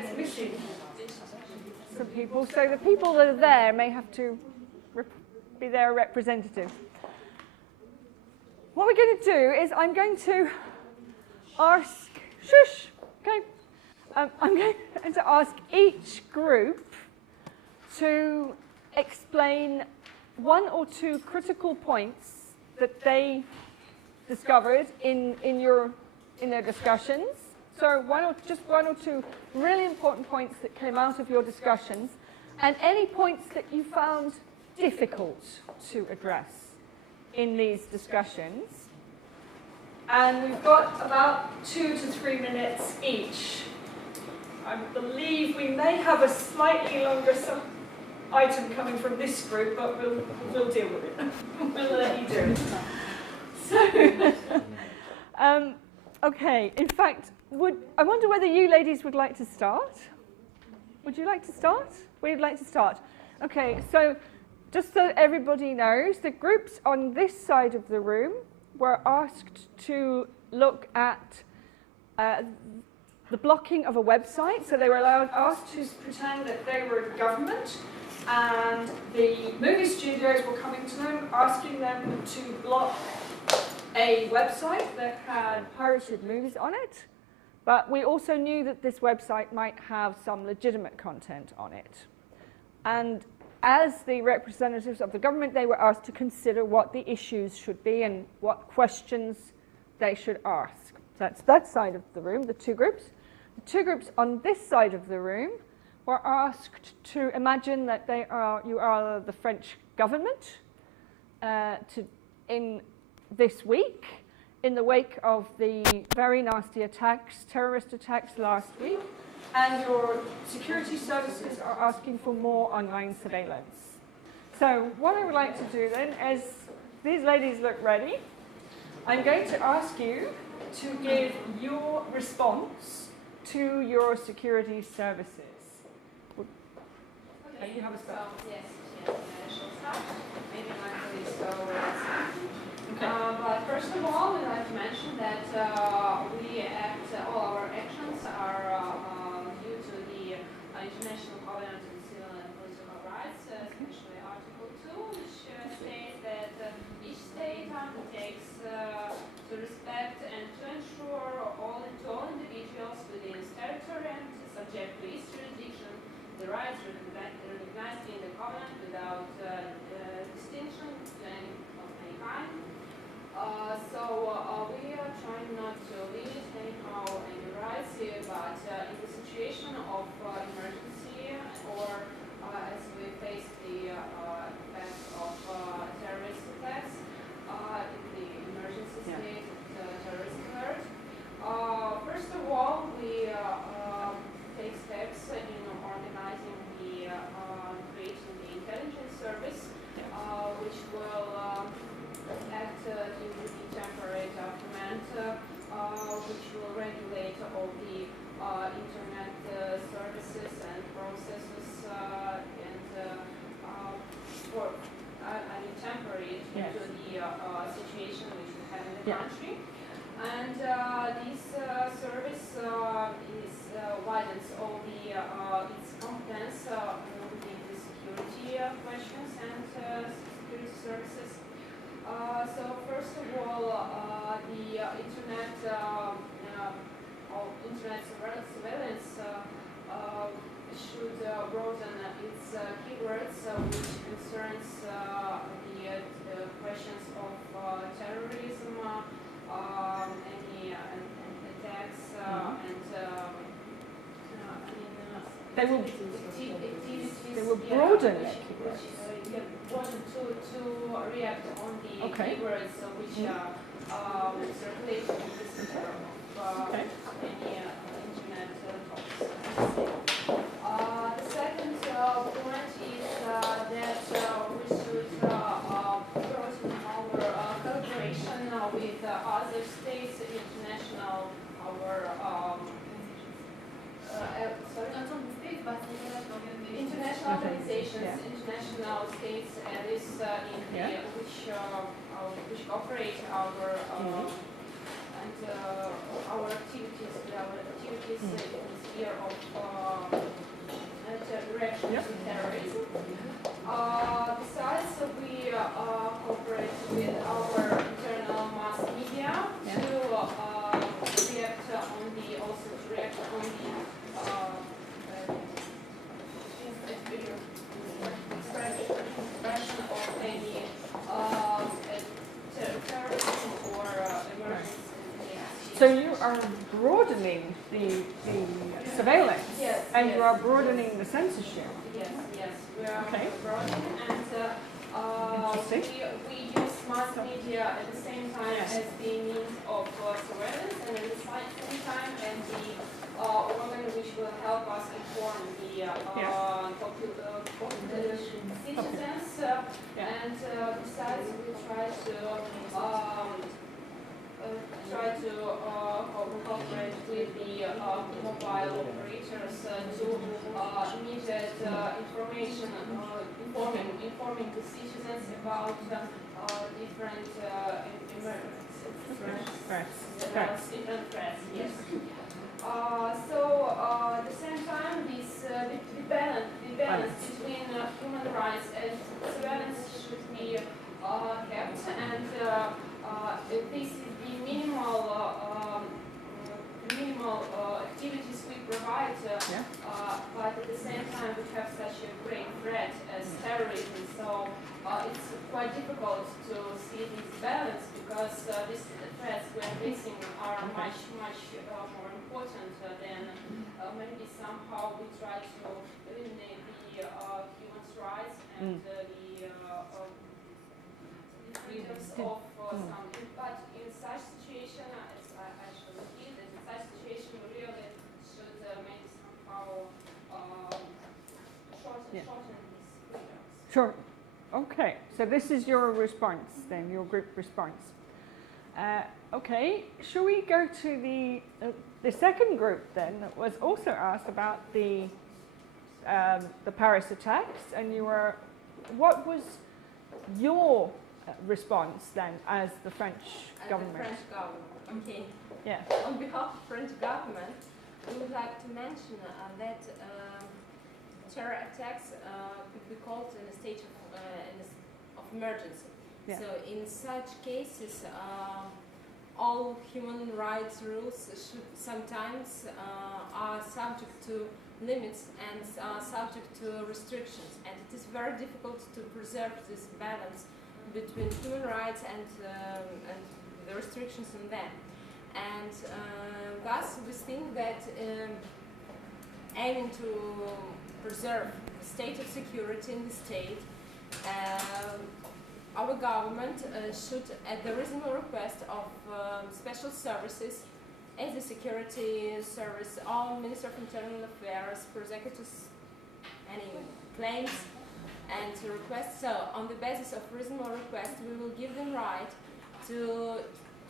it's missing some people. So the people that are there may have to be their representatives. What we're going to do is I'm going to ask, shush, okay. I'm going to ask each group to explain one or two critical points that they discovered in their discussions. So just one or two really important points that came out of your discussions, and any points that you found difficult to address in these discussions. And we've got about 2 to 3 minutes each. I believe we may have a slightly longer item coming from this group, but we'll deal with it. We'll let you do it. So, okay. In fact, I wonder whether you ladies would like to start. Would you like to start? We'd like to start. Okay. So, just so everybody knows, the groups on this side of the room were asked to look at the blocking of a website. So they were asked to pretend that they were government, and the movie studios were coming to them, asking them to block a website that had pirated movies on it. But we also knew that this website might have some legitimate content on it. And as the representatives of the government, they were asked to consider what the issues should be and what questions they should ask. So that's that side of the room, the two groups. The two groups on this side of the room were asked to imagine that you are the French government in this week, in the wake of the very nasty attacks, terrorist attacks last week, and your security services are asking for more online surveillance. So what I would like to do then is, these ladies look ready. I'm going to ask you to give your response to your security services. Okay, you have a start. Yes, I shall start. Maybe my colleagues go but first of all, we'd like to mention that all our actions are due to the International Covenant on Civil and Political Rights, especially Article 2, which states that each state undertakes to respect and to ensure all individuals within its territory and subject to its jurisdiction the rights recognized in the Covenant without distinction of any kind. We are trying not to limit anyhow any rights here, but in the situation of emergency or as we face the effects of terrorist attacks, in the emergency state, terrorist alert. First of all, we take steps in organizing creating the intelligence service, which will act in the temporary document, which will regulate all the internet services and processes temporary due to the situation which we have in the country. And this service widens all its competence within the security questions and security services. So first of all, the internet surveillance should broaden its keywords, which concerns the questions of terrorism, any attacks, they will broaden it. To react on the keywords which circulate in the center of any internet topics. The second point is that we should broaden our collaboration with other states, international, international organizations, international states, and this which cooperate our activities in the sphere of Yep. to terrorism. Besides, we cooperate with our internal mass media to react on the expression of any terrorism or emergency. So you are broadening the surveillance, Yes, and yes. you are broadening the censorship. Yes, we are Okay. broadening, and Interesting. we use mass media at the same time Yes. as the means of surveillance, and at the same time as the organ which will help us inform the citizens. And besides, we try to cooperate with the mobile operators to immediate information, informing the citizens about different different threats. Yes. At the same time, the balance between human rights and surveillance should be kept, and this is the minimal activities we provide, but at the same time we have such a great threat as terrorism, so it's quite difficult to see this balance, because these threats we're facing are much more important than maybe somehow we try to eliminate the human rights and the freedoms of some. But in such situation, as I should repeat, that in such situation we really should maybe somehow shorten these freedoms. Sure. Okay. So this is your response then, your group response. Okay. Shall we go to the second group then that was also asked about the Paris attacks, and what was your response then as the French government? The French government, okay. Yeah. On behalf of French government, we would like to mention that terror attacks could be called in a state of emergency. Yeah. So in such cases, all human rights rules should sometimes are subject to limits and are subject to restrictions, and it is very difficult to preserve this balance between human rights and the restrictions on them. And thus we think that aiming to preserve the state of security in the state, our government should, at the reasonable request of special services, as the security service, or Minister of Internal Affairs, prosecutors, any claims and requests. So, on the basis of reasonable request, we will give them right to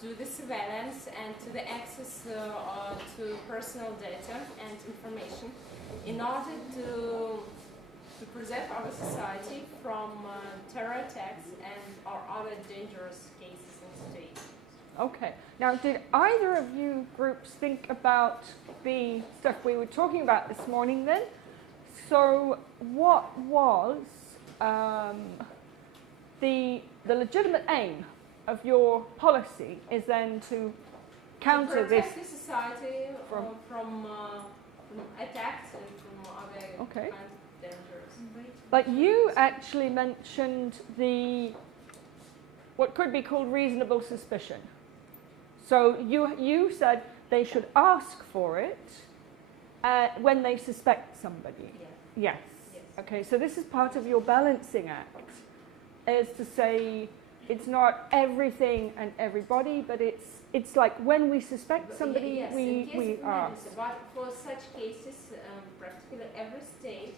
do the surveillance and to the access to personal data and information in order to preserve our society from terror attacks and or other dangerous cases in the state. Okay. Now, did either of you groups think about the stuff we were talking about this morning then? So, what was the legitimate aim of your policy is then to counter to this? protect the society from from attacks and from other Okay. kinds of dangers. But you actually mentioned what could be called reasonable suspicion. So you said they should ask for it when they suspect somebody. Yeah. Yes. Yes. Okay, so this is part of your balancing act, is to say it's not everything and everybody, but it's like when we suspect somebody, yes, in we case of emergency, ask. but for such cases, practically every state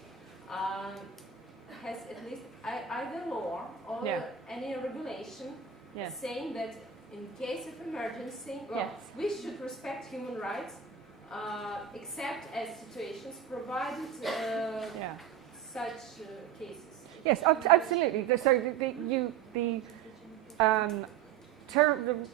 has at least either law or Yeah. any regulation Yes. saying that in case of emergency, Yes. we should respect human rights, except as situations provided Yeah. such cases. Yes, absolutely. So the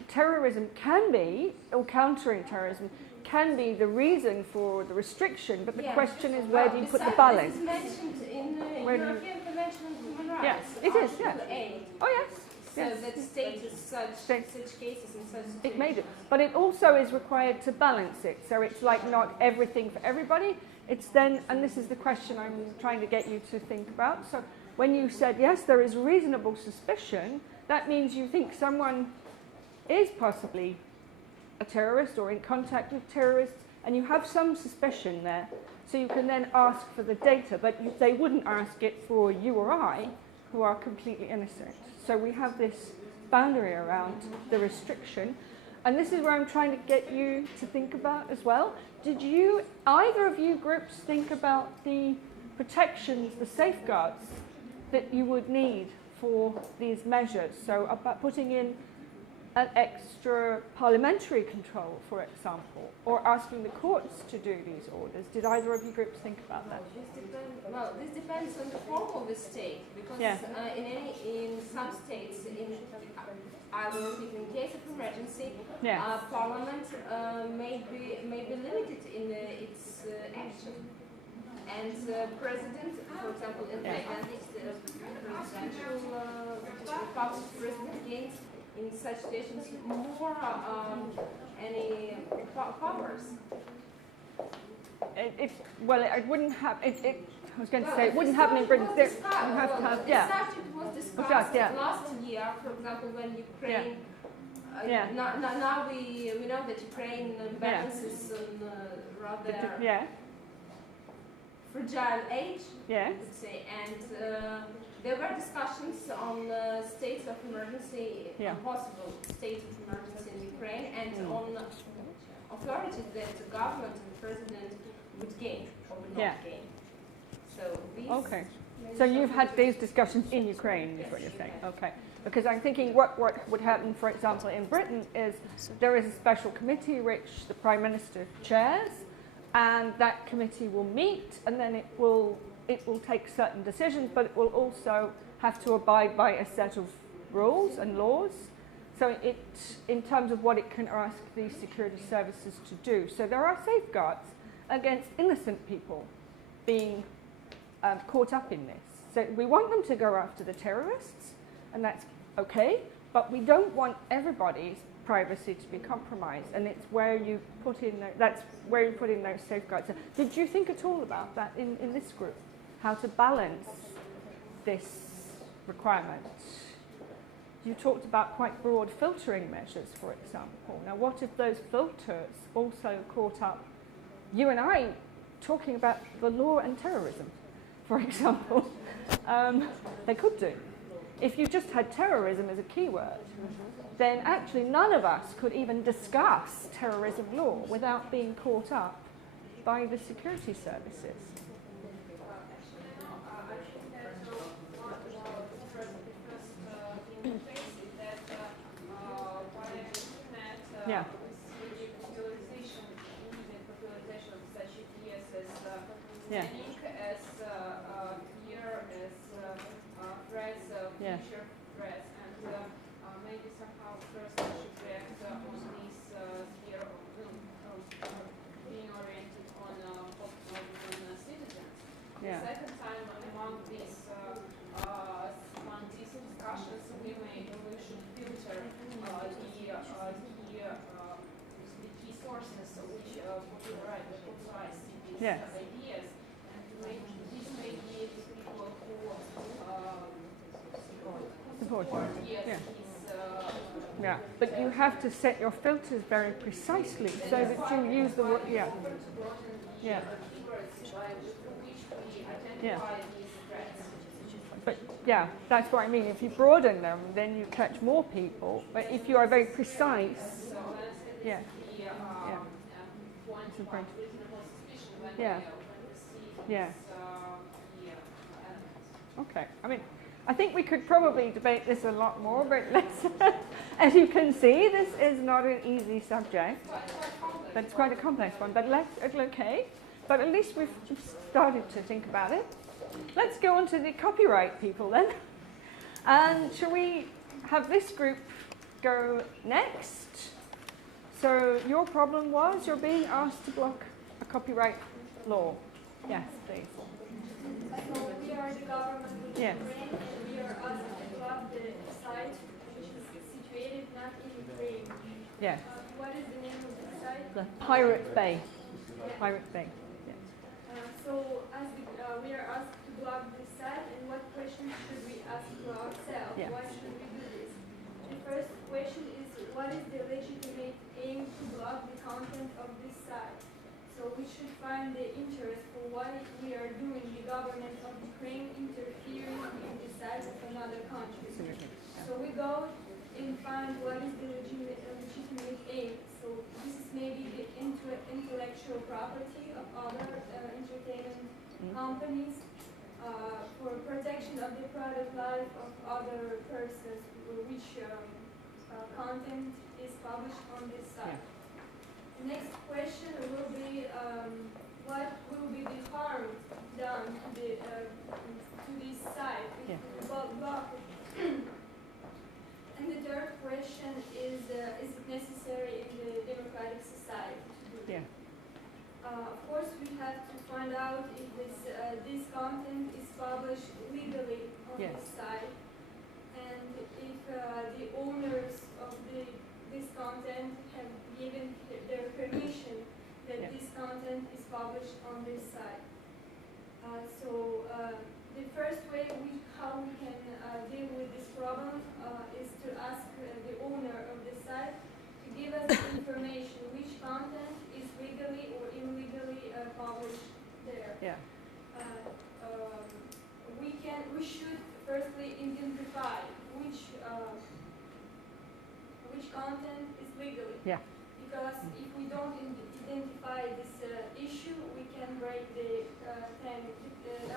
terrorism can be, or countering terrorism can be the reason for the restriction, but the Yeah. question is where do you put the Besides, balance? This is mentioned in the Where do you- European Convention on Human Rights. Yes, it is, Article yes. 8. Oh yes, So yes. that states such cases and such It made it. But it also is required to balance it. So it's like not everything for everybody. It's then, and this is the question I'm trying to get you to think about. So when you said, yes, there is reasonable suspicion, that means you think someone is possibly a terrorist or in contact with terrorists, and you have some suspicion there. So you can then ask for the data, but they wouldn't ask it for you or I, who are completely innocent. So we have this boundary around the restriction. And this is where I'm trying to get you to think about as well. Did you, either of you groups, think about the protections, the safeguards that you would need for these measures? So about putting in an extra parliamentary control, for example, or asking the courts to do these orders. Did either of you groups think about that? This depends on the form of the state, because Yeah. In some states, I will repeat, in case of emergency, Yeah. Parliament may be limited in its action, and President, for example, in the presidential republic, President gains in such situations more any powers. Well, it wouldn't have. I was going to say it wouldn't This happen in Britain. subject You was have to have, This yeah. subject was discussed Discussed, yeah. last year, for example, when Ukraine. Yeah. Now we know that Ukraine balances on rather Yeah. fragile age, Yeah. I would say, and there were discussions on states of emergency, Yeah. possible state of emergency in Ukraine, and on authority that the government and the president would gain or would not Yeah. gain. So these. Okay. So you've had these discussions in Ukraine, is what you're saying? Okay. Because I'm thinking what would happen, for example, in Britain is there is a special committee which the Prime Minister chairs, and that committee will meet, and then it will take certain decisions, but it will also have to abide by a set of rules and laws. So in terms of what it can ask the security services to do. So there are safeguards against innocent people being caught up in this. So we want them to go after the terrorists, and that's okay, but we don't want everybody's privacy to be compromised, and it's where you put in that's where you put in those safeguards. So did you think at all about that in this group? How to balance this requirement? You talked about quite broad filtering measures, for example. Now, what if those filters also caught up you and I talking about the law and terrorism, for example? They could do. If you just had terrorism as a keyword, then actually none of us could even discuss terrorism law without being caught up by the security services. Yeah. Yeah. As fear, as threats, future threats, and maybe somehow first we should react on this sphere of being oriented on citizens. Yeah. The second time among these discussions, we should filter the key sources which popularize these Yeah. ideas, and these may be the people who support Yeah. these Yeah, but you have to set your filters very precisely so that you use the word. Yeah. Yeah. Yeah. But yeah, that's what I mean. If you broaden them, then you catch more people. But if you are very precise, yeah. Yeah. Yeah. Yeah. Okay. I mean, I think we could probably debate this a lot more, but let's, as you can see, this is not an easy subject, but it's quite a complex one. But it's okay. But at least we've started to think about it. Let's go on to the copyright people then. And shall we have this group go next? So your problem was you're being asked to block a copyright law. Yes, please. So we are the government of Yes. Ukraine, and we are asked to block the site which is situated not in Ukraine. Yes. What is the name of the site? The Pirate Bay. Pirate Bay. Yes. So we are asked to block this site, and what questions should we ask to ourselves? Yeah. Why should we do this? The first question is, what is the legitimate aim to block the content of this site? So we should find the interest for what we are doing, the government of Ukraine interfering in the site of another country. Absolutely. So we go and find what is the legitimate aim. So this is maybe the intellectual property of other entertainment companies for protection of the private life of other persons, which content is published on this site. The next question will be what will be the harm done to this site if we block it? And the third question is it necessary in the democratic society to do that? Of course, we have to find out if this content is published legally on this site, and if the owners of this content have given their permission that this content is published on this site. The first way how we can deal with this problem is to ask the owner of the site to give us information which content is legally or illegally published there. Yeah. We should firstly identify which content is legally. Yeah. Because if we don't identify this issue, we can break the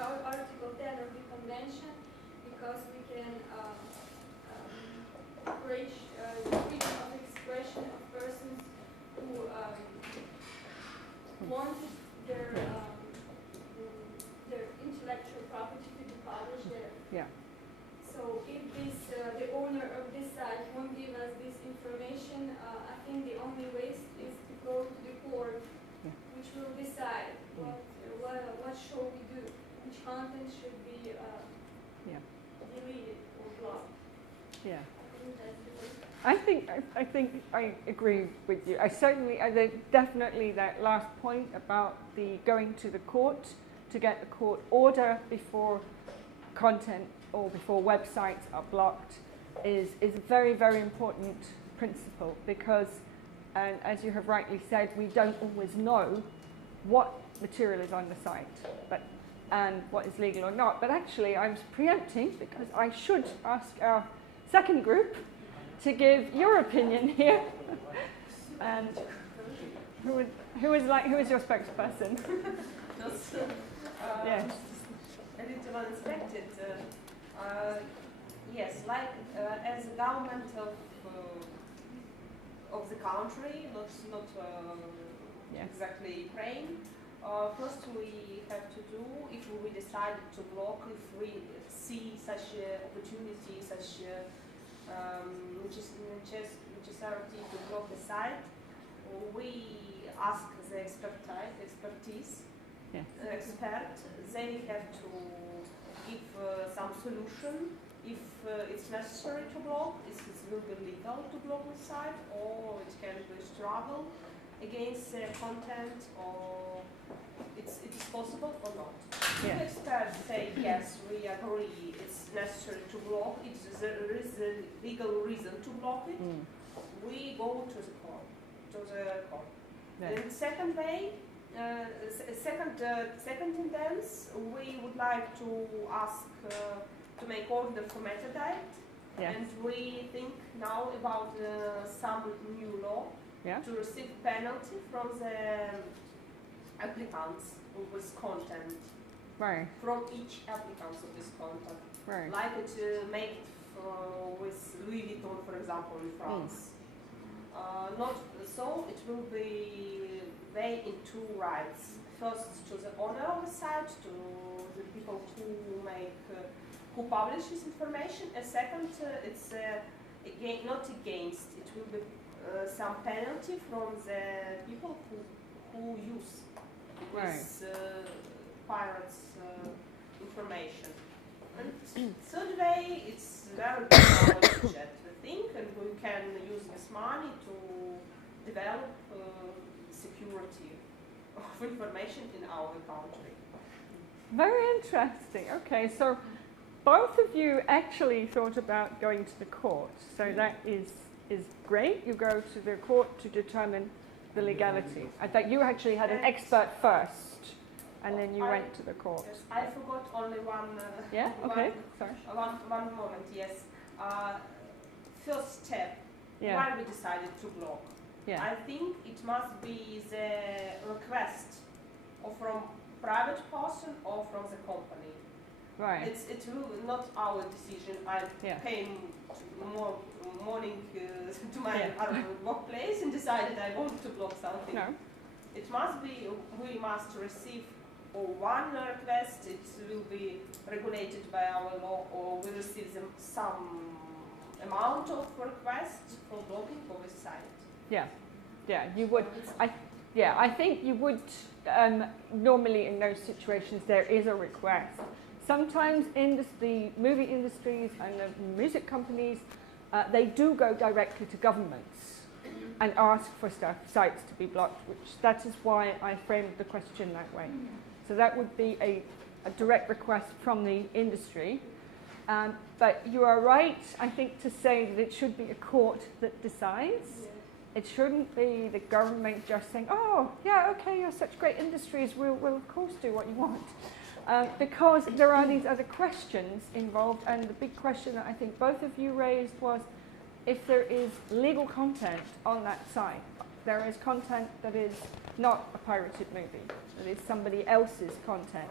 Article 10 of the Convention, because we can breach the freedom of expression of persons who wanted their intellectual property to be published there. Yeah. So if the owner of this site won't give us this information, I think the only way is to go to the court, which will decide what shall we do, which content should be deleted or blocked. Yeah. I think that's the way. I think I agree with you. I definitely that last point about the going to the court to get the court order before content or before websites are blocked is a very, very important principle, because, and as you have rightly said, we don't always know what material is on the site and what is legal or not. But actually I was preempting, because I should ask our second group to give your opinion here. And who is your spokesperson? Yes. A little unexpected. Yes, like as a government of the country, not exactly Ukraine. First, we have to do, if we decided to block, if we see such opportunity, such necessity to block the site, we ask the expertise. Yes. Expert. They have to give some solution if it's necessary to block, if it will be legal to block the site, or it can be struggle against content, or it's possible or not. Yeah. If experts say yes, we agree it's necessary to block, there is a legal reason to block it, we go to the court. Yeah. And the second way, second tendency, we would like to ask to make order for metadata, and we think now about some new law to receive penalty from the applicants with content. Right. From each applicant of this content. Right. Like it make it with Louis Vuitton, for example, in France. Not so, it will be they in two rights. First, to the owner of the site, to the people who publish this information. And second, it's not against. It will be some penalty from the people who use this pirates information. And third way, it's very good our budget, we think, and we can use this money to develop security of information in our country. Very interesting. Okay, so both of you actually thought about going to the court. So that is great. You go to the court to determine the legality. I thought you actually had an expert first, and then you went to the court. Yes, I forgot only one. Yeah. Okay. Sorry. One moment. Yes. First step. Yeah. Why we decided to block? Yeah. I think it must be the request or from private person or from the company. Right. It's really not our decision. I came morning to my workplace and decided I want to block something. No. It must be, we must receive one request, it will be regulated by our law, or we receive some amount of requests for blocking for this site. Yeah, yeah, you would. I think you would. Normally, in those situations, there is a request. Sometimes the movie industries and the music companies, they do go directly to governments and ask for sites to be blocked, that is why I framed the question that way. So that would be a direct request from the industry. But you are right, I think, to say that it should be a court that decides. It shouldn't be the government just saying, oh, yeah, okay, you're such great industries, we'll of course do what you want. Because there are these other questions involved, and the big question that I think both of you raised was if there is legal content on that site. There is content that is not a pirated movie, that is somebody else's content.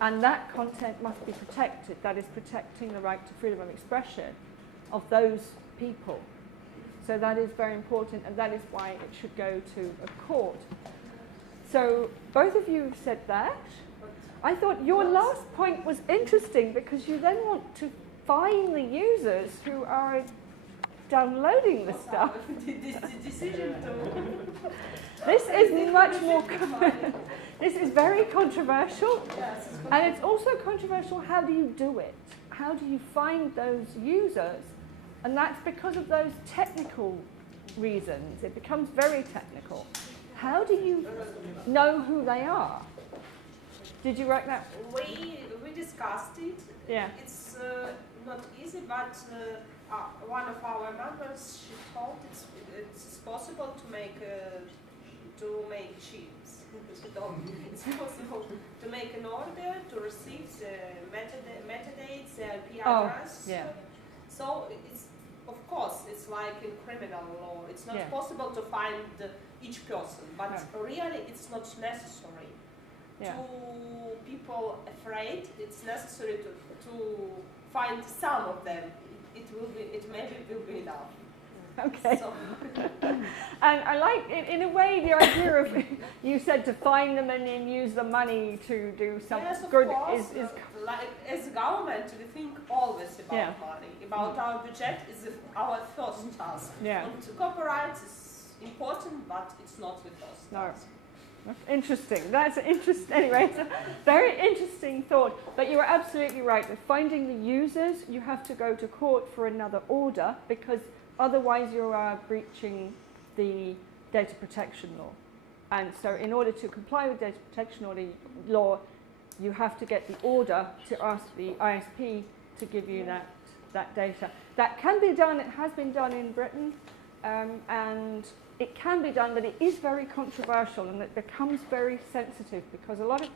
And that content must be protected. That is protecting the right to freedom of expression of those people. So that is very important, and that is why it should go to a court. So both of you said that. I thought your last point was interesting because you then want to fine the users who are downloading the stuff. This is much more. This is very controversial, and it's also controversial. How do you do it? How do you find those users? And that's because of those technical reasons. It becomes very technical. How do you know who they are? Did you write that? We discussed it. Yeah. It's not easy, but one of our members, she thought it's possible to make cheats. It's possible to make an order to receive the metadates, the IP address. Yeah. So it's, of course, it's like in criminal law. It's not possible to find each person, but really it's not necessary. Yeah. To people afraid, it's necessary to find some of them. It maybe will be enough. Okay. So. And I like, in a way, the idea of, you said to find them and then use the money to do something good. Yes, of course. Like, as a government, we think always about money. About our budget is our first task. Yeah. And copyright is important, but it's not the first task. That's interesting. That's interesting. Anyway, it's a very interesting thought. But you are absolutely right. With finding the users, you have to go to court for another order because otherwise you are breaching the data protection law. And so in order to comply with data protection law, you have to get the order to ask the ISP to give you that data. That can be done. It has been done in Britain. And it can be done, but it is very controversial and it becomes very sensitive because a lot of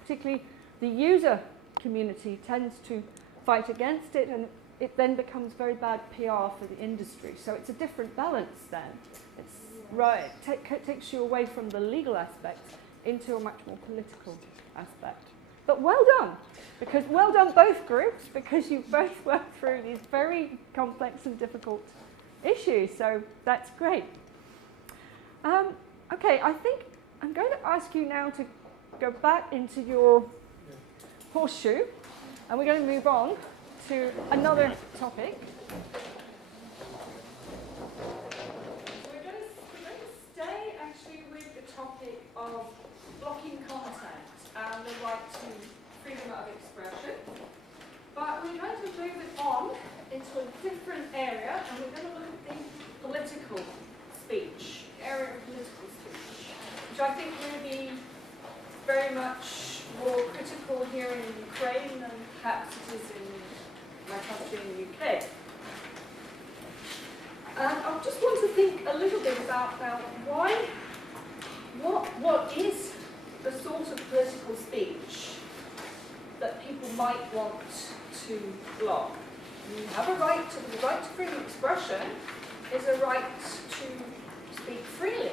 particularly the user community tends to fight against it, and it then becomes very bad PR for the industry. So it's a different balance then. It's right. It takes you away from the legal aspect into a much more political aspect. But well done, because well done both groups, because you both worked through these very complex and difficult issues. So that's great. Okay, I think I'm going to ask you now to go back into your horseshoe, and we're going to move on to another topic. topic of blocking content and the right to freedom of expression. But we're going to move it on into a different area, and we're going to look at the political speech, area of political speech, which I think will be very much more critical here in Ukraine than perhaps it is in my country in the UK. And I just want to think a little bit about what is the sort of political speech that people might want to block. You have a right to, the right to freedom of expression is a right to speak freely.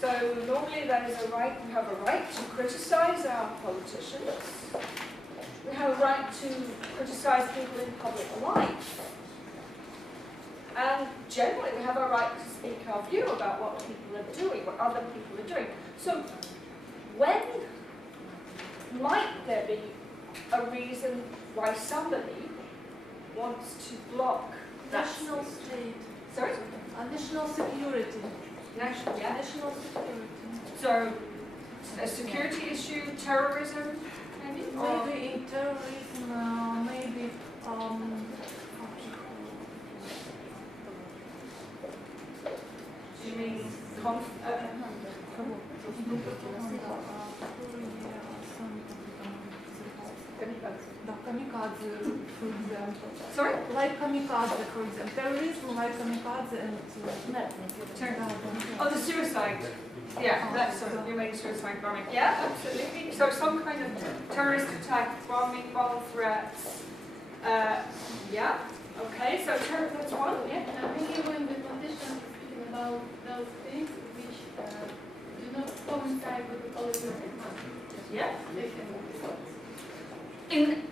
So normally that is a right, we have a right to criticise our politicians. We have a right to criticise people in public life. And generally we have a right to speak our view about what people are doing, what other people are doing. So when might there be a reason why somebody wants to block that National speech? state. Sorry? National security. National, yeah. National security. So a security issue, terrorism, maybe? Or Maybe in terrorism, maybe do you mean kamikaze, for example. sorry? Like kamikaze, for example. Terrorism like kamikaze and Oh, the suicide. Yeah, that's you mean suicide bombing. Yeah, absolutely. So some kind of terrorist attack, bombing, bomb threats. Yeah. Okay. So that's one. Yeah. Maybe when the politicians are speaking about those things which do not coincide with the political Yeah. they can In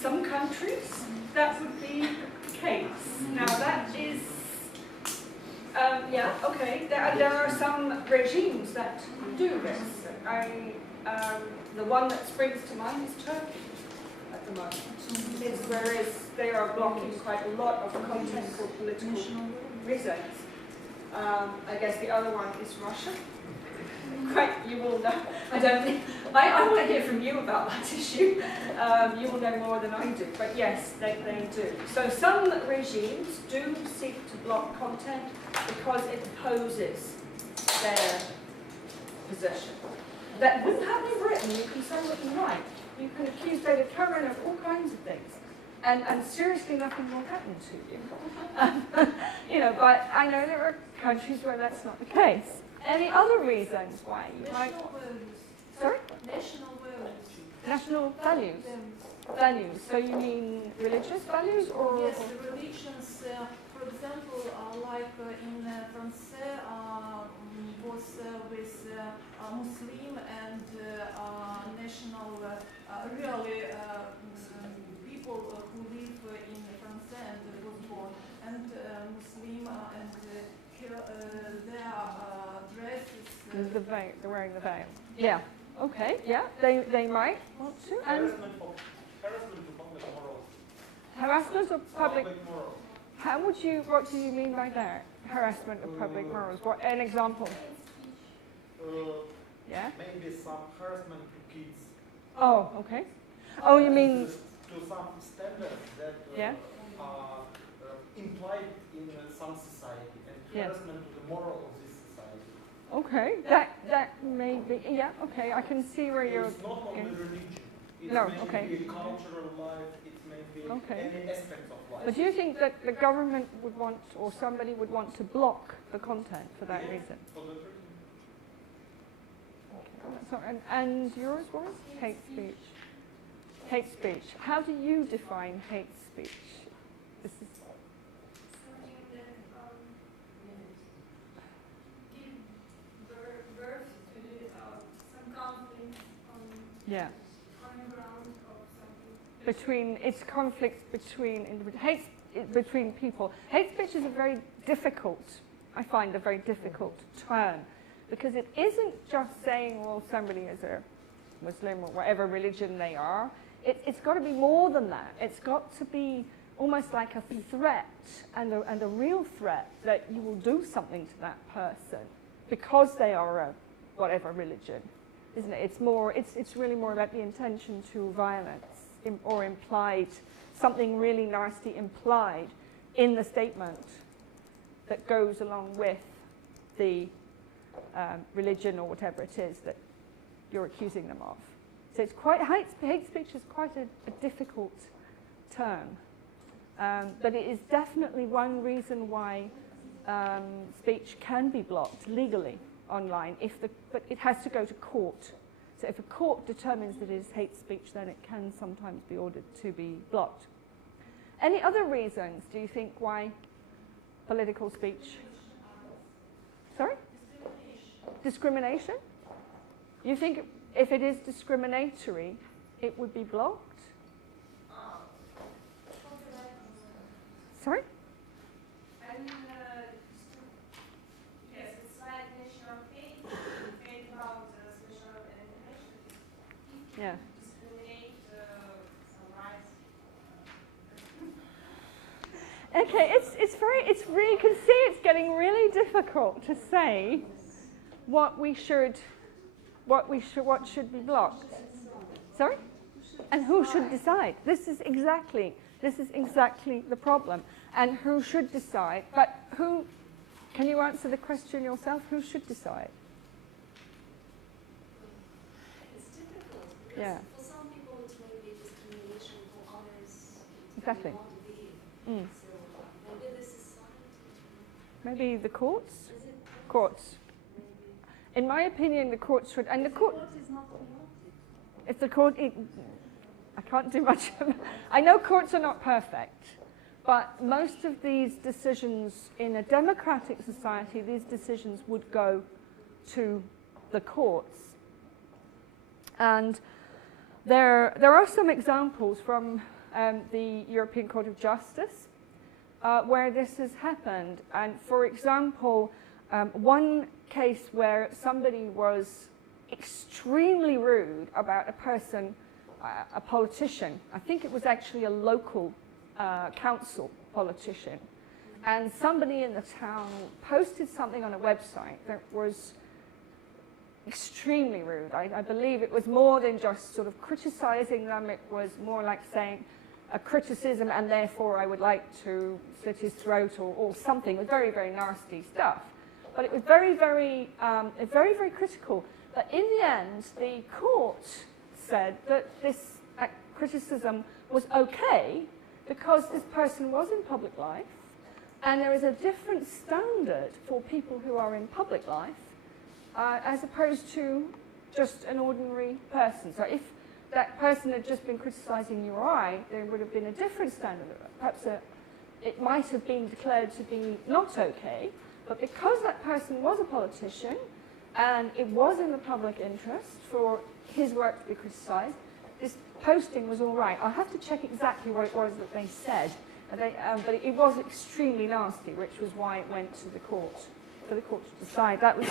some countries, that would be the case. Now that is, yeah, okay. There are some regimes that do this. The one that springs to mind is Turkey at the moment. They are blocking quite a lot of content for political reasons. I guess the other one is Russia. Quite, you will know. I don't think, I want to hear from you about that issue. You will know more than I do, but yes, they do. So some regimes do seek to block content because it opposes their position. That wouldn't happen in Britain. You can say what you like. You can accuse David Cameron of all kinds of things. And seriously, nothing will happen to you. You know, but I know there are countries where that's not the case. Any other reasons why you might? national values. Sorry? National values. National values. Values. So you mean religious values or? Yes, the religions, for example, like in France, was with Muslim and national, really people who live in France and was born, and Muslim and their dresses. The veil, they're wearing the veil. Yeah. Okay. Yeah. They might want to. And Harassment of public morals. harassment of public. morals. How would you? What do you mean by that? Harassment of public morals. What? An example? Yeah. Maybe some harassment to kids. Oh. Okay. Oh, you mean? To some standards that Yeah. are implied in some society and Yeah. harassment to the moral of this society. Okay. That may be. Yeah. Okay. I can see where you're. It's not only yeah. religion. It No, may okay. be cultural life. It may be Okay. any aspect of life. But do you think that the government would want, or somebody would want to block the content for that reason? For that reason. So, and yours was? Hate speech. Hate speech. How do you define hate speech? This is something that give birth to some conflict yeah. on the ground of something. Between it's conflicts between between people. Hate speech is a very difficult. I find a very difficult term because it isn't just saying, well, somebody is a Muslim or whatever religion they are. It's got to be more than that. It's got to be almost like a threat and a real threat that you will do something to that person because they are a whatever religion, isn't it? It's more, it's really more about the intention to violence or implied, something really nasty implied in the statement that goes along with the religion or whatever it is that you're accusing them of. So it's quite, hate speech is quite a difficult term. But it is definitely one reason why speech can be blocked legally online, but it has to go to court. So if a court determines that it is hate speech, then it can sometimes be ordered to be blocked. Any other reasons, do you think, why political speech? Sorry? Discrimination? You think if it is discriminatory, it would be blocked? Sorry? I mean, yes, it's like national hate about special information. Yeah. Discriminate some rights. Okay, it's really, you can see it's getting really difficult to say what should be blocked. Sorry? And who should decide? This is exactly the problem. And who should decide? But who, can you answer the question yourself? Who should decide? It's difficult. Because Yeah. For some people, it may be discrimination. For others, it Exactly. may not be. Mm. So maybe the society. Maybe the courts? Is it Courts. maybe? In my opinion, the courts should, and the court, What is not wanted? if the court, I can't do much of it. I know courts are not perfect, but most of these decisions in a democratic society, these decisions would go to the courts. And there are some examples from the European Court of Justice where this has happened. And for example, one case where somebody was extremely rude about a person, a politician. I think it was actually a local council politician. And somebody in the town posted something on a website that was extremely rude. I believe it was more than just sort of criticizing them. It was more like saying a criticism, and therefore I would like to slit his throat or something. It was very, very nasty stuff. But it was very, very critical. But in the end, the court said that this criticism was okay because this person was in public life, and there is a different standard for people who are in public life as opposed to just an ordinary person. So if that person had just been criticizing you or I, there would have been a different standard. Perhaps it might have been declared to be not okay, but because that person was a politician and it was in the public interest for his work to be criticized, this posting was all right. I'll have to check exactly what it was that they said, but it was extremely nasty, which was why it went to the court, for the court to decide. That was,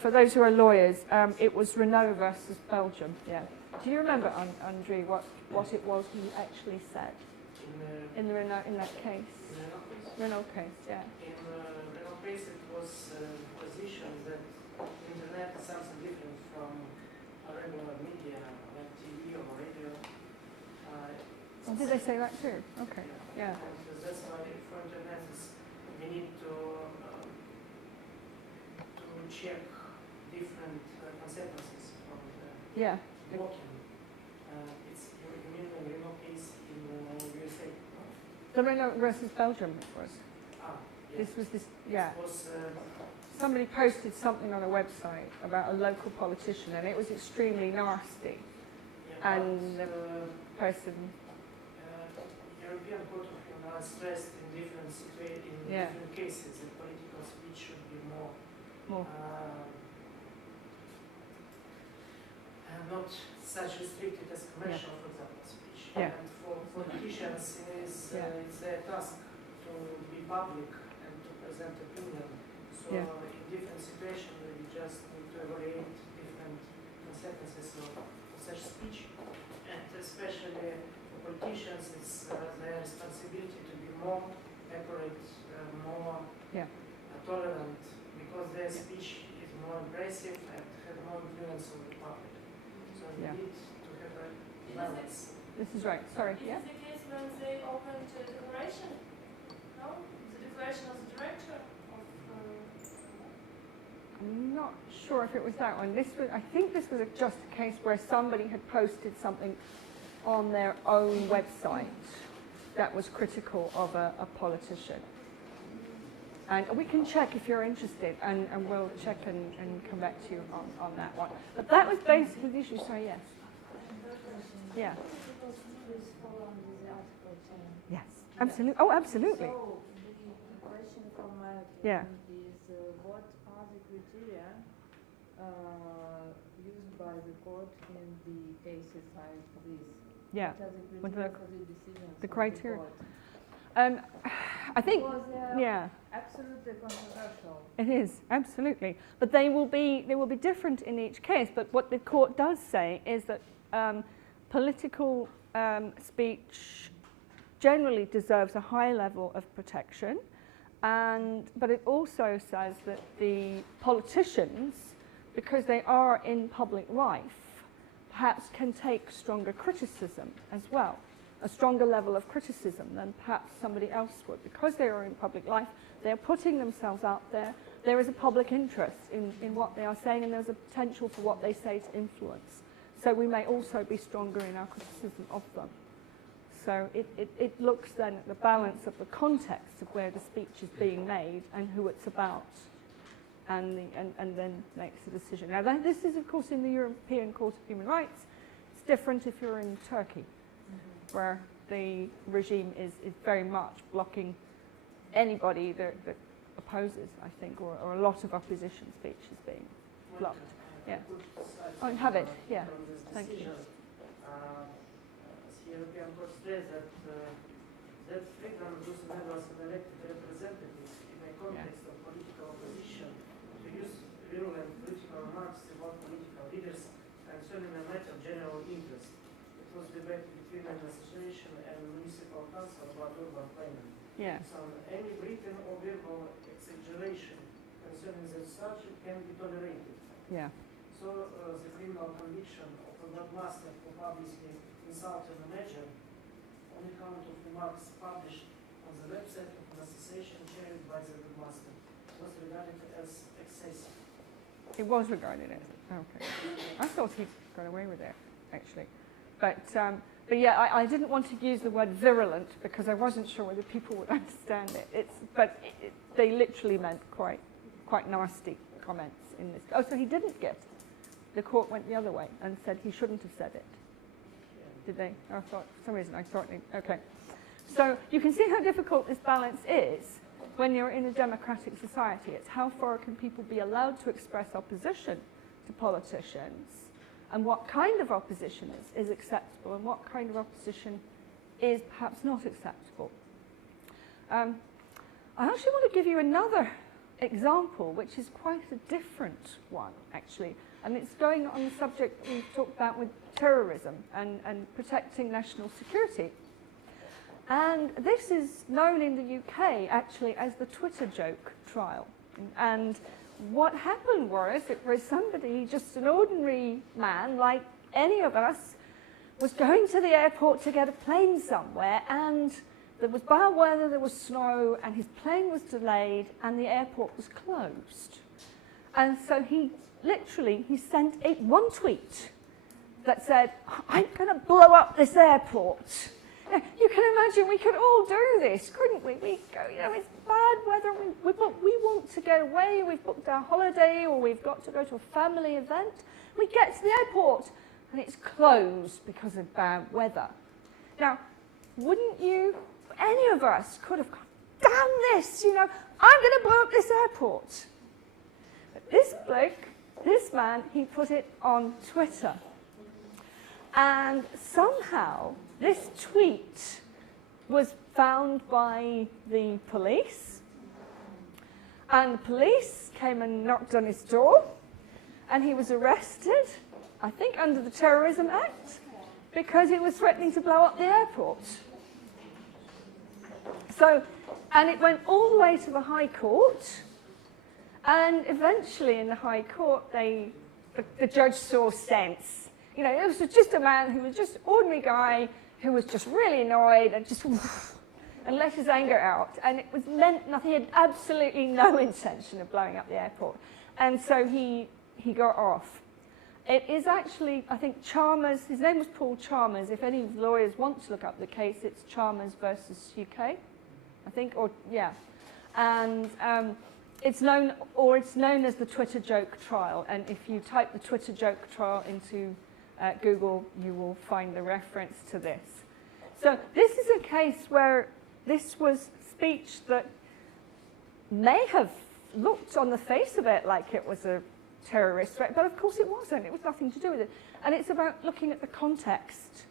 for those who are lawyers, it was Renault versus Belgium. Yeah. Do you remember, André, what it was he actually said in that case? Renault case, yeah. In Renault case, it was position that internet is something different from a regular media, like TV or radio. Oh, did they say that too? Okay, yeah. And that's why for internet we need to check different consequences of the Yeah. blocking. You mean the Renault case in USA? The Renault versus Belgium it was. Yes. This was this, yeah. It was, Somebody posted something on a website about a local politician, and it was extremely nasty. yeah, And the person, European Court of Human Rights stressed in different Yeah. different cases that political speech should be more not such restricted as commercial, for example, speech. Yeah. And for politicians, it's their task to be public and to present opinion. So Yeah. in different situations, we just need to evaluate different consequences of such speech. And especially for politicians, it's their responsibility to be more accurate, more tolerant, because their speech is more aggressive and have more influence on the public. So we Yeah. need to have a balance. This is right. Sorry. Yeah. Is it the case when they opened the declaration? No? The declaration of the director of... I'm not sure if it was that one. This was, I think this was just a case where somebody had posted something on their own website that was critical of a politician. And we can check if you're interested, and we'll check and come back to you on that one. But that was basically the issue, so yes. Yeah. Yes, absolutely. Oh, absolutely. So, the question from my Yeah. opinion is what are the criteria used by the court in the cases like this? Yeah. What are the criteria for the decisions the of criteria. The court? I think, Because they are yeah. absolutely controversial. It is, absolutely. But they will be different in each case. But what the court does say is that political speech generally deserves a high level of protection. But it also says that the politicians, because they are in public life, perhaps can take stronger criticism as well. A stronger level of criticism than perhaps somebody else would. Because they are in public life, they're putting themselves out there. There is a public interest in what they are saying, and there's a potential for what they say to influence. So we may also be stronger in our criticism of them. So it looks then at the balance of the context of where the speech is being made and who it's about, and then makes a decision. Now this is of course in the European Court of Human Rights. It's different if you're in Turkey, where the regime is very much blocking anybody that opposes, I think, or a lot of opposition speech is being blocked. Yeah. Oh, you have it. Yeah. Thank you. The European Court says that freedom those members of elected representatives in a context of political opposition to use virulent political remarks about political leaders concerning a matter of general interest. It was debate between an association and municipal council about urban planning. Yeah. So any written or verbal exaggeration concerning the subject can be tolerated. Yeah. So the criminal conviction of a webmaster who publicly insulted a manager on account of remarks published on the website of an association chaired by the webmaster was regarded as excessive. It was regarded as okay. I thought he got away with it actually, but yeah, I didn't want to use the word virulent because I wasn't sure whether people would understand it. They literally meant quite nasty comments in this. Oh, so he didn't get. The court went the other way and said he shouldn't have said it. Did they? I thought, for some reason I thought, okay. So you can see how difficult this balance is when you're in a democratic society. It's how far can people be allowed to express opposition to politicians, and what kind of opposition is acceptable, and what kind of opposition is perhaps not acceptable. I actually want to give you another example, which is quite a different one, actually. And it's going on the subject that we've talked about with terrorism and protecting national security. And this is known in the UK, actually, as the Twitter joke trial. And what happened was, it was somebody, just an ordinary man, like any of us, was going to the airport to get a plane somewhere, and there was bad weather, there was snow, and his plane was delayed, and the airport was closed. And so he sent one tweet that said, I'm going to blow up this airport. You can imagine we could all do this, couldn't we? We go, it's bad weather, we want to get away, we've booked our holiday, or we've got to go to a family event. We get to the airport, and it's closed because of bad weather. Now, wouldn't you, any of us could have gone, damn this, I'm going to blow up this airport. But this bloke, this man, he put it on Twitter. And somehow this tweet was found by the police. And the police came and knocked on his door. And he was arrested, I think under the Terrorism Act, because he was threatening to blow up the airport. So, and it went all the way to the High Court. And eventually in the High Court, they the judge saw sense. You know, it was just a man who was just an ordinary guy who was just really annoyed and just and let his anger out. And it was meant nothing. He had absolutely no intention of blowing up the airport. And so he got off. It is actually, I think, Chalmers. His name was Paul Chalmers. If any lawyers want to look up the case, it's Chalmers versus UK, I think, or yeah. And it's known as the Twitter joke trial. And if you type the Twitter joke trial into Google, you will find the reference to this. So this is a case where this was speech that may have looked on the face of it like it was a terrorist threat, but of course it wasn't. It was nothing to do with it. And it's about looking at the context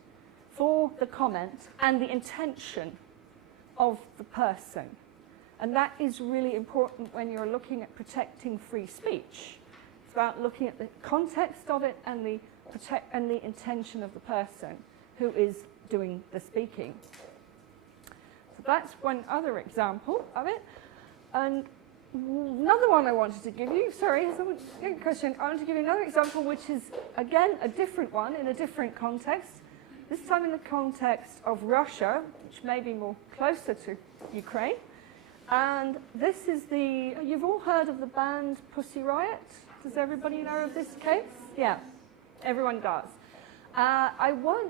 for the comment and the intention of the person. And that is really important when you're looking at protecting free speech. It's about looking at the context of it and the intention of the person who is doing the speaking. So that's one other example of it. And another one I wanted to give you, sorry, someone good question. I want to give you another example, which is, again, a different one in a different context. This time in the context of Russia, which may be more closer to Ukraine. And this is you've all heard of the band Pussy Riot? Does everybody know of this case? Yeah, everyone does.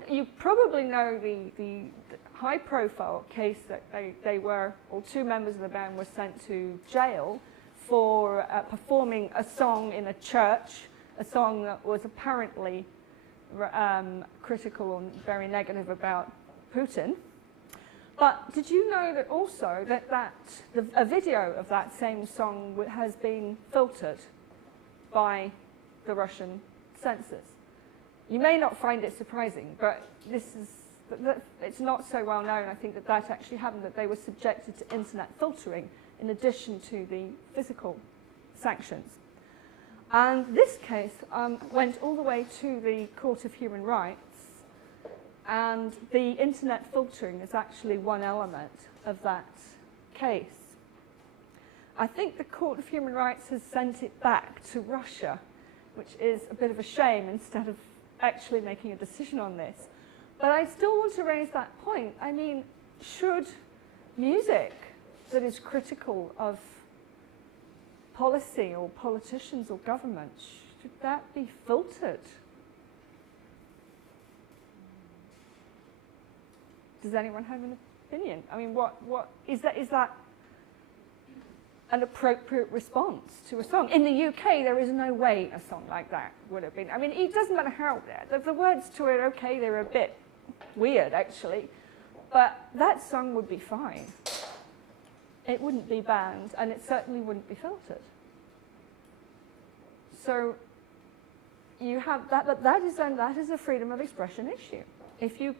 You probably know the high-profile case that they were, or two members of the band were sent to jail for performing a song in a church, a song that was apparently critical and very negative about Putin. But did you know that also a video of that same song has been filtered by the Russian censors? You may not find it surprising, but it's not so well known, I think, that actually happened, that they were subjected to internet filtering in addition to the physical sanctions. And this case went all the way to the Court of Human Rights, and the internet filtering is actually one element of that case. I think the Court of Human Rights has sent it back to Russia, which is a bit of a shame, instead of actually making a decision on this. But I still want to raise that point. I mean, should music that is critical of policy or politicians or governments, should that be filtered? Does anyone have an opinion? I mean, what is that an appropriate response to a song? In the UK, there is no way a song like that would have been. I mean, it doesn't matter how, the words to it, okay, they're a bit weird, actually, but that song would be fine. It wouldn't be banned, and it certainly wouldn't be filtered. So you have that is a freedom of expression issue. If you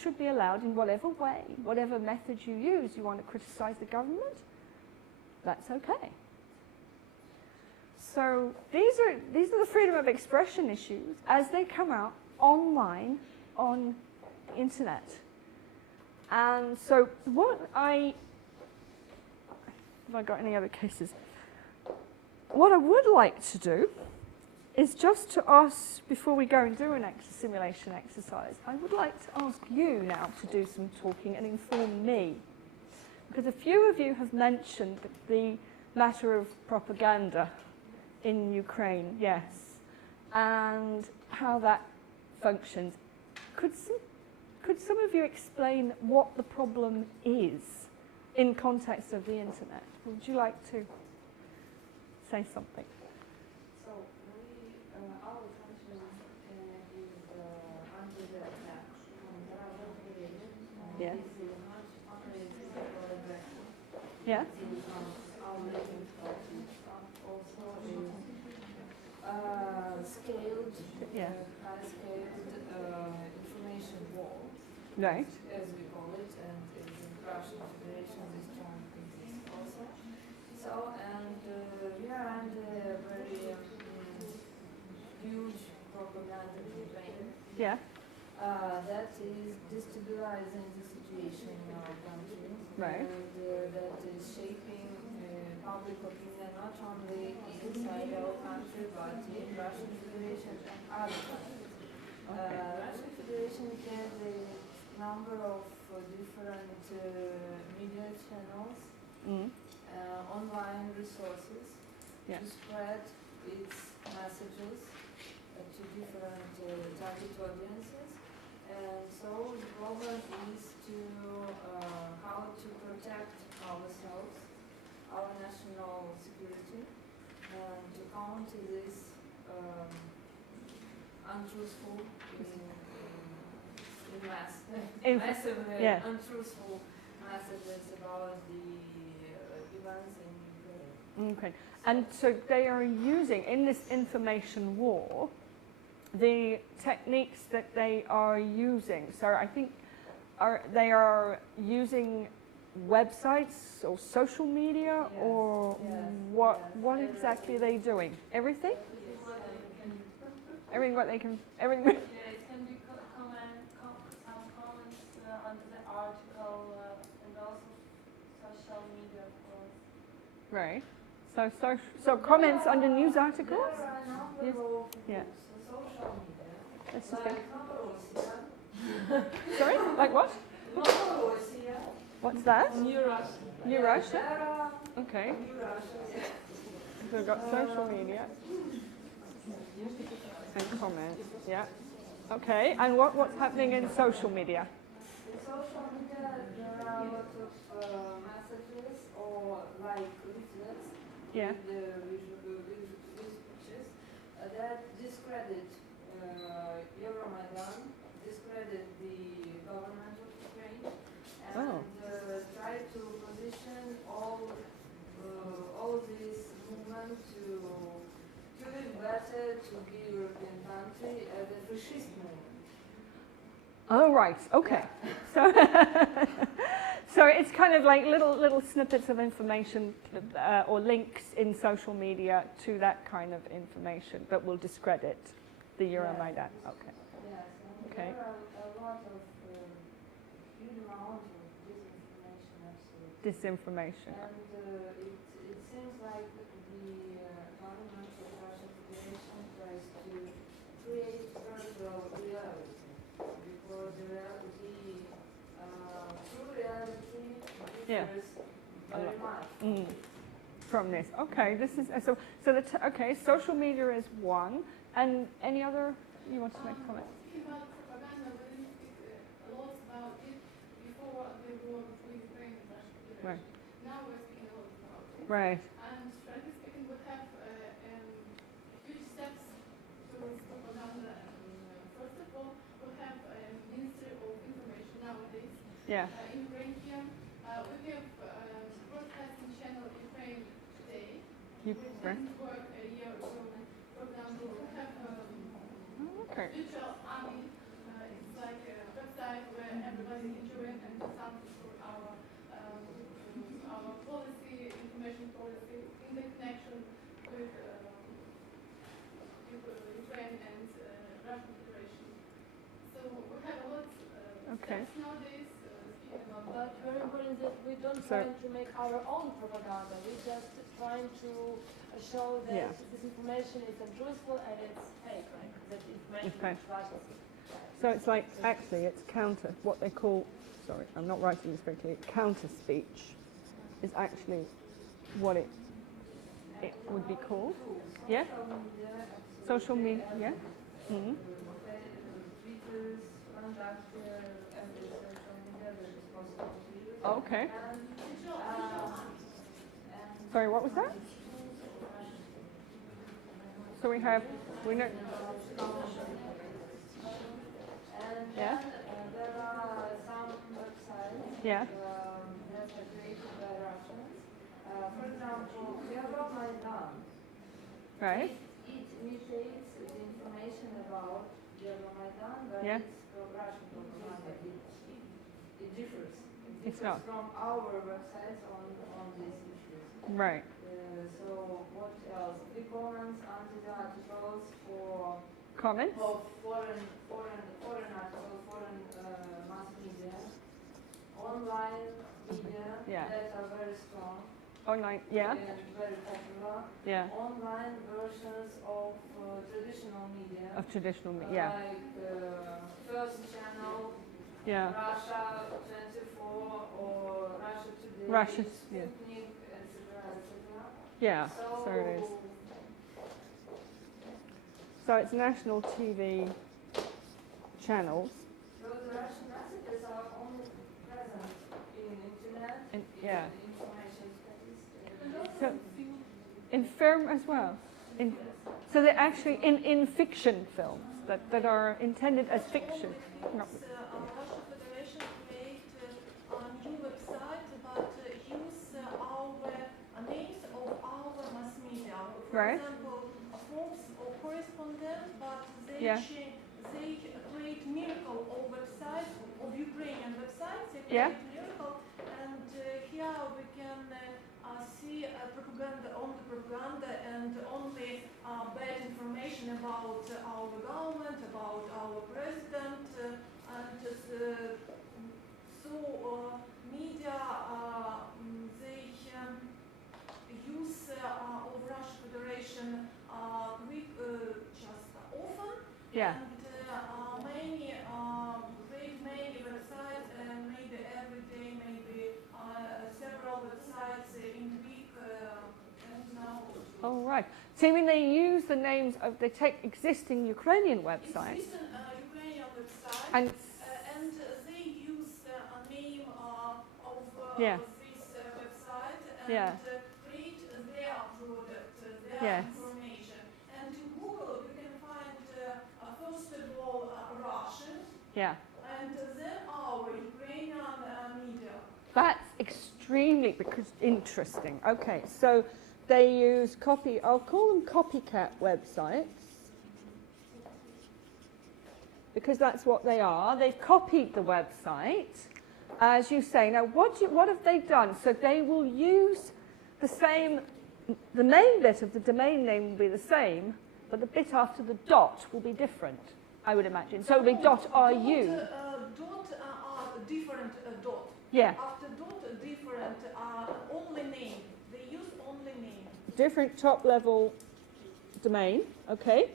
should be allowed, in whatever way, whatever method you use, you want to criticize the government, that's okay. So these are the freedom of expression issues as they come out online on the internet. And so have I got any other cases? What I would like to do is just to ask, before we go and do an simulation exercise, I would like to ask you now to do some talking and inform me. Because a few of you have mentioned the matter of propaganda in Ukraine, yes, and how that functions. Could some of you explain what the problem is in context of the internet? Would you like to say something? So our country is under the attack from the Russian Federation. Yeah. Yeah. Our making also is scaled, high-scaled information war, right, as we call it, and in Russian Federation this term exists also. So, and we are under a very huge propaganda campaign. Yeah. That is destabilizing the situation in our country. Right. And that is shaping public opinion not only inside our country but in Russian Federation and other countries. Russian Federation has a number of different media channels, online resources to spread its messages to different target audiences. And so the problem is to how to protect ourselves, our national security, and to counter this untruthful massively untruthful messages about the events in Ukraine. Okay, and so they are using, in this information war, the techniques that they are using. So I think they are using websites or social media, or what exactly are they doing? Everything? Everything what they can, everything. Yeah, it can be some comments under the article and also social media, of course. Right. So comments under news articles? There are a number of Yeah. social media. That's just Like Novorossiya. Sorry? Like what? Novorossiya. What's that? New Russia. New Russia? There are Okay. New Russia. So we've got social media. And comments, yeah. Okay, and what's happening in social media? In social media, there are a lot of messages or like leaflets with pictures that discredit Euromaidan, discredit the government of Ukraine, and try to position all this movement to live better, to be European country as a fascist movement. Oh, right, okay. So, so it's kind of like little snippets of information or links in social media to that kind of information, but will discredit the Euromaidan. Okay. Yes, and Okay. there are a lot of huge amount of disinformation, absolutely. Disinformation. And it seems like the government of Russian Federation tries to create virtual reality, because the reality, true reality differs very much. From this, okay. This is okay. Social media is one, and any other you want to make a comment? Speaking about propaganda, we didn't speak a lot about it before the war between Ukraine and Russia Federation. Right. Now we're speaking a lot about it. Right. And frankly speaking, we have huge steps towards propaganda. First of all, we have a Ministry of Information nowadays. Yeah. In Ukraine here, we have broadcasting channel Ukraine Today, which didn't work a year ago. For example, we have Virtual Army. It's like a website where everybody can join and do something for our policy, information policy, in the connection with Ukraine and Russian Federation. So we have a lot of steps nowadays speaking about. But very important that we don't try to make our own propaganda. We just trying to show that this information is untruthful and it's fake, right? That information is Russian. So it's like, actually, it's counter, what they call, sorry, I'm not writing this correctly, counter speech is actually what it would be called. Yeah? Social media, yeah? Mm-hmm. Okay. Sorry, what was that? So we know. Yeah. There are some websites Yeah. that are created by Russians. For example, Euromaidan. Right. It imitates the information about Euromaidan, but it's from Russian propaganda. It differs. It differs from our websites on these issues. Right. So what else? The comments under the articles for comments of foreign articles, foreign mass media, online media that are very strong. Online, yeah. Very popular. Yeah. Online versions of traditional media. Of traditional media, yeah. Like First Channel, Yeah. Russia 24, or Russia Today, Russia, yeah. Sputnik, etc., etc. Yeah, so it is. So it's national TV channels. So the Russian messages are only present in internet, And, yeah. information studies. So, in film as well. So they're actually in fiction films that are intended as fiction. No. Russian Federation create a new website, but use our names of our mass media. For Right. example, Forbes or correspondent, but they Yeah. they create miracle of websites of Ukrainian websites. They Yeah. create miracle, and here we can see propaganda, only propaganda, and only bad information about our government, about our president, and so media they use of Russian Federation just often, Yeah. and many websites, maybe every day, maybe several websites in the week, and now. Oh, right. So you mean they use the names of, they take existing Ukrainian websites Existing Ukrainian website, and they use a name of Yeah. this website and Yeah. create their product, their Yes. information. And in Google you can find first of all Russian, yeah. and then our Ukrainian media. That's extremely interesting. Okay, so they use I'll call them copycat websites, because that's what they are. They've copied the website, as you say. Now, what have they done? So they will use the main bit of the domain name will be the same, but the bit after the dot will be different, I would imagine. So it'll be .ru. Dot are different dot. Yeah. After dot, different only name. They use only name. Different top-level domain, okay?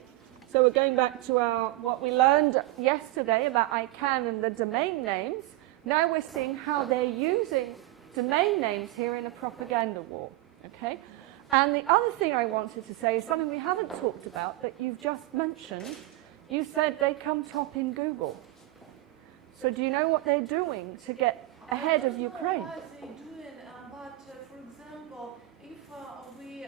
So we're going back to what we learned yesterday about ICANN and the domain names. Now we're seeing how they're using domain names here in a propaganda war, okay? And the other thing I wanted to say is something we haven't talked about, but you've just mentioned. You said they come top in Google. So do you know what they're doing to get ahead of Ukraine? I don't know what they're doing, but for example, if we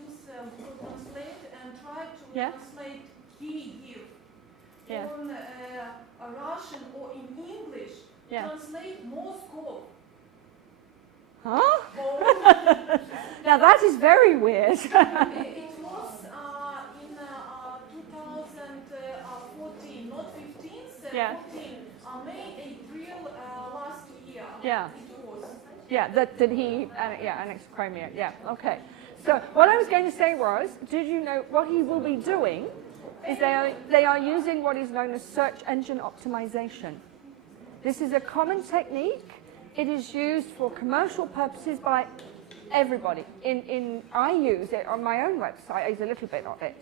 use Google Translate and try to Yeah. translate Kyiv Yeah. on Russian or in English, Yeah. translate Moscow. Huh? Or Now that is very weird. it was in 2014, not 15, Yeah. 14, May, April last year. Yeah. It was. Yeah, that he annexed Crimea. Yeah, okay. So what I was going to say was, did you know what he will be doing is they are using what is known as search engine optimization. This is a common technique. It is used for commercial purposes by everybody. I use it on my own website. I use a little bit of it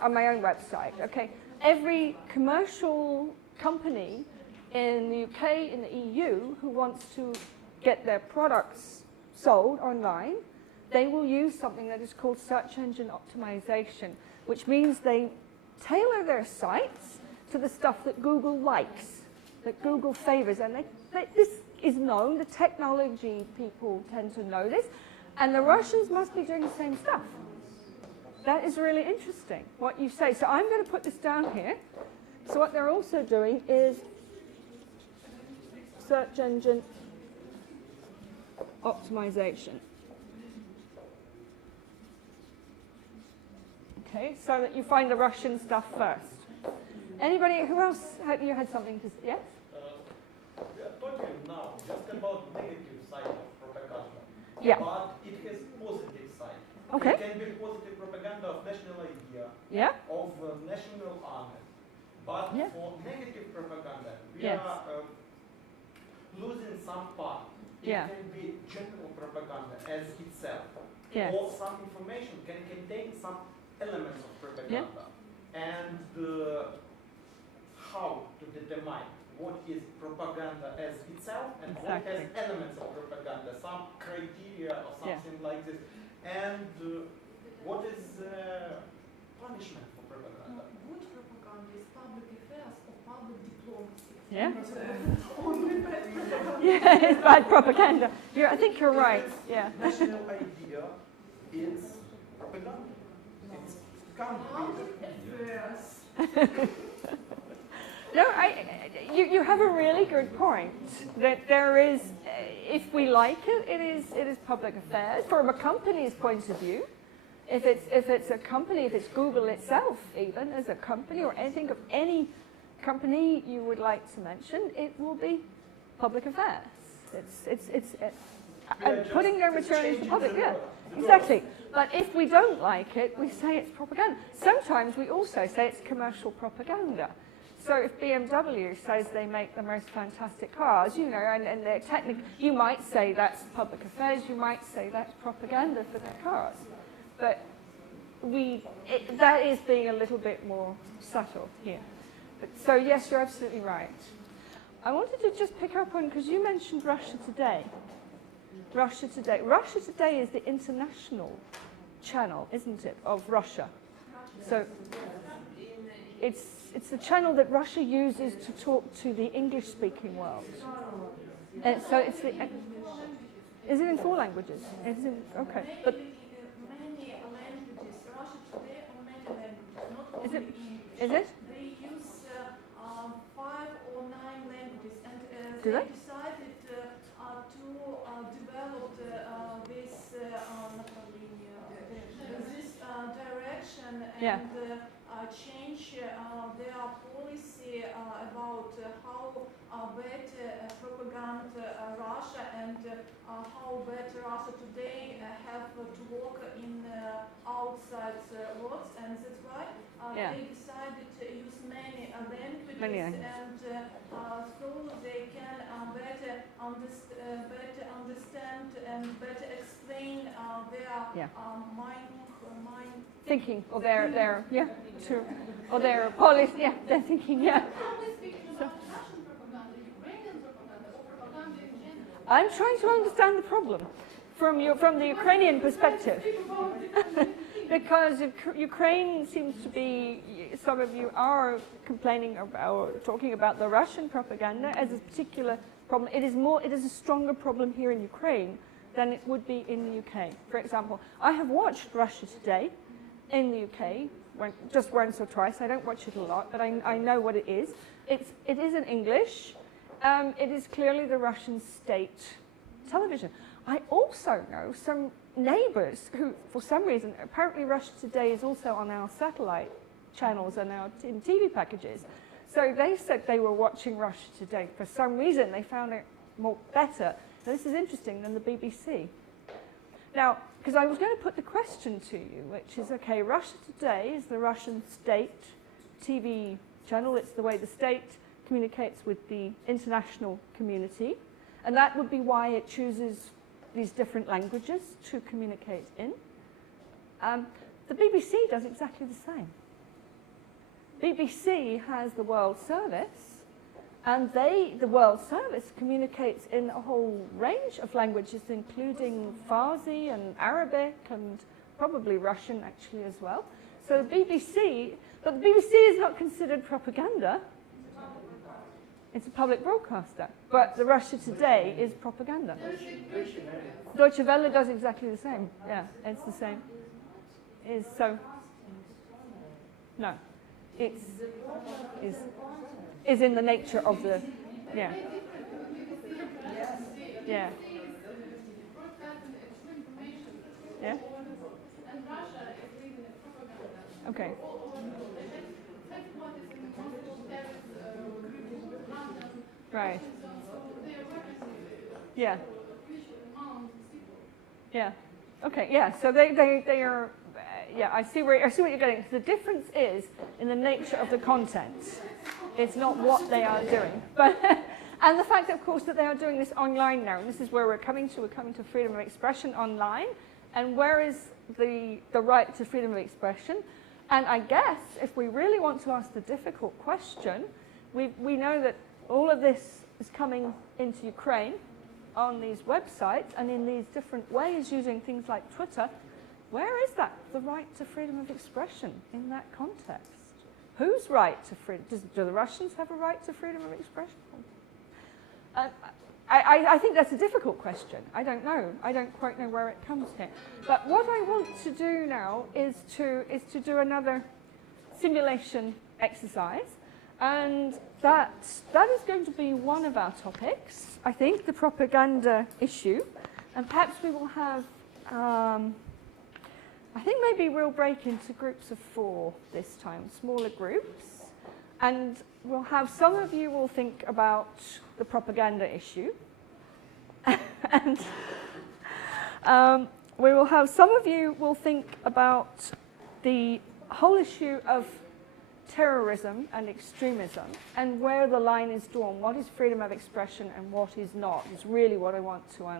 on my own website. Okay, every commercial company in the UK, in the EU, who wants to get their products sold online, they will use something that is called search engine optimization, which means they tailor their sites to the stuff that Google likes, that Google favors. And this is known, the technology people tend to know this, and the Russians must be doing the same stuff. That is really interesting, what you say. So I'm going to put this down here. So what they're also doing is search engine optimization. Okay, so that you find the Russian stuff first. Anybody, who else you had something to say? Yes? We are talking now just about negative side of propaganda. Yeah. But it has positive side. Okay. It can be positive propaganda of national idea, Yeah. of national army. But Yeah. for negative propaganda, we Yes. are losing some part. Yeah. can be general propaganda as itself. Yes. Or some information can contain some elements of propaganda. And how to determine what is propaganda as itself and what has elements of propaganda, some criteria or something like this. And what is punishment for propaganda? Good propaganda is public affairs or public diplomacy. Yeah. Yeah, it's bad propaganda. I think you're right. Yeah. National idea is propaganda. It can't be. No, you have a really good point that there is, if we like it, it is public affairs. From a company's point of view, if it's a company, if it's Google itself, even as a company, or anything of any company you would like to mention, it will be public affairs. It's putting their material into public. Yeah, exactly. But if we don't like it, we say it's propaganda. Sometimes we also say it's commercial propaganda. So if BMW says they make the most fantastic cars, you know, and they're you might say that's public affairs, you might say that's propaganda for their cars. But that is being a little bit more subtle here. So yes, you're absolutely right. I wanted to just pick up on, because you mentioned Russia Today. Russia Today. Russia Today is the international channel, isn't it, of Russia? So it's the channel that Russia uses to talk to the English-speaking world. And so it's the. Is it in 4 languages? Is it, okay, but Many languages. Russia Today on many languages, not only is it? English. Is it? They use 5 or 9 languages, and Do they? decided to develop this direction and change their policy about how better propaganda Russia and how better Russia today have to work in outside worlds, and that's why they decided to use many languages, and so they can better understand and better explain their mind thinking, or their or their policy, their thinking, Are we speaking about Russian propaganda, Ukrainian propaganda, or propaganda in general? I'm trying to understand the problem from the Ukrainian perspective. Because Ukraine seems to be, some of you are complaining about, or talking about the Russian propaganda as a particular problem. It is a stronger problem here in Ukraine than it would be in the UK. For example, I have watched Russia Today in the UK, just once or twice. I don't watch it a lot, but I know what it is. It is in English. It is clearly the Russian state television. I also know some neighbors who, for some reason, apparently Russia Today is also on our satellite channels and our TV packages. So they said they were watching Russia Today. For some reason, they found it better. This is interesting than the BBC. Now, because I was going to put the question to you, which is, okay, Russia Today is the Russian state TV channel. It's the way the state communicates with the international community. And that would be why it chooses these different languages to communicate in. The BBC does exactly the same. BBC has the World Service, and the World Service communicates in a whole range of languages, including Farsi and Arabic and probably Russian actually as well. So the BBC, but the BBC is not considered propaganda. It's a public broadcaster. But the Russia Today is propaganda. Deutsche Welle does exactly the same. Yeah, it's the same. No. Is in the nature of the, yeah. Yeah. Yeah. Okay. Right. Yeah. Yeah. Okay. Yeah. So they are. Yeah. I see what you're getting. The difference is in the nature of the content. It's not what they are doing. But And the fact, of course, that they are doing this online now, and this is where we're coming to freedom of expression online, and where is the right to freedom of expression? And I guess if we really want to ask the difficult question, we know that all of this is coming into Ukraine on these websites and in these different ways using things like Twitter. Where is that, the right to freedom of expression in that context? Whose right to freedom? Do the Russians have a right to freedom of expression? I think that's a difficult question. I don't know. I don't quite know where it comes here. But what I want to do now is to do another simulation exercise. And that is going to be one of our topics, I think, the propaganda issue. And perhaps we will have, I think maybe we'll break into groups of 4 this time, smaller groups. And we'll have, some of you will think about the propaganda issue. And we will have, some of you will think about the whole issue of terrorism and extremism and where the line is drawn. What is freedom of expression and what is not is really what I want to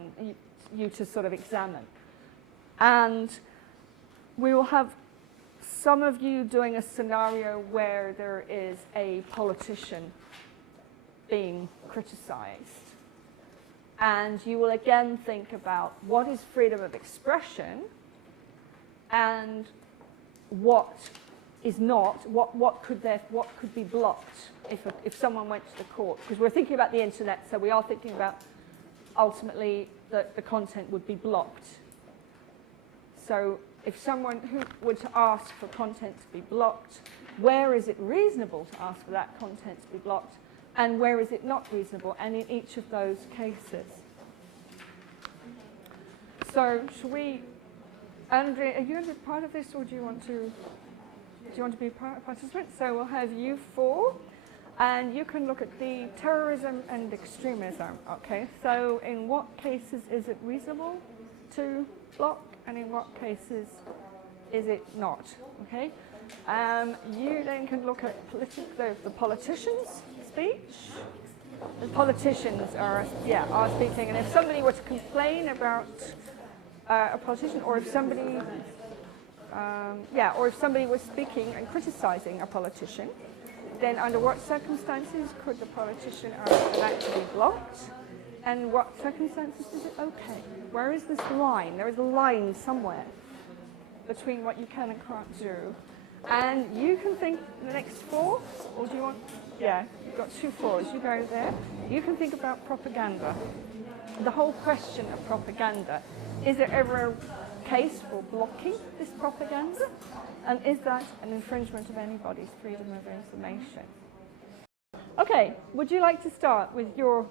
you to sort of examine. And we will have some of you doing a scenario where there is a politician being criticized. And you will again think about what is freedom of expression and what is not, what could be blocked if someone went to the court. Because we're thinking about the internet, so we are thinking about ultimately that the content would be blocked. So if someone who were to ask for content to be blocked, where is it reasonable to ask for that content to be blocked, and where is it not reasonable, and in each of those cases. So shall we, Andrea, are you going to be part of this, or do you want to be a participant? So we'll have you 4, and you can look at the terrorism and extremism, okay? So in what cases is it reasonable to block, and in what cases is it not, okay? You then can look at the politicians' speech. The politicians are speaking, and if somebody were to complain about a politician, or if somebody, or if somebody was speaking and criticizing a politician, then under what circumstances could the politician actually be blocked? And what circumstances is it okay? Where is this line? There is a line somewhere between what you can and can't do. And you can think the next 4, or do you want, you've got 2 4s, you go there. You can think about propaganda. The whole question of propaganda. Is there ever a case for blocking this propaganda? And is that an infringement of anybody's freedom of information? Okay, would you like to start with your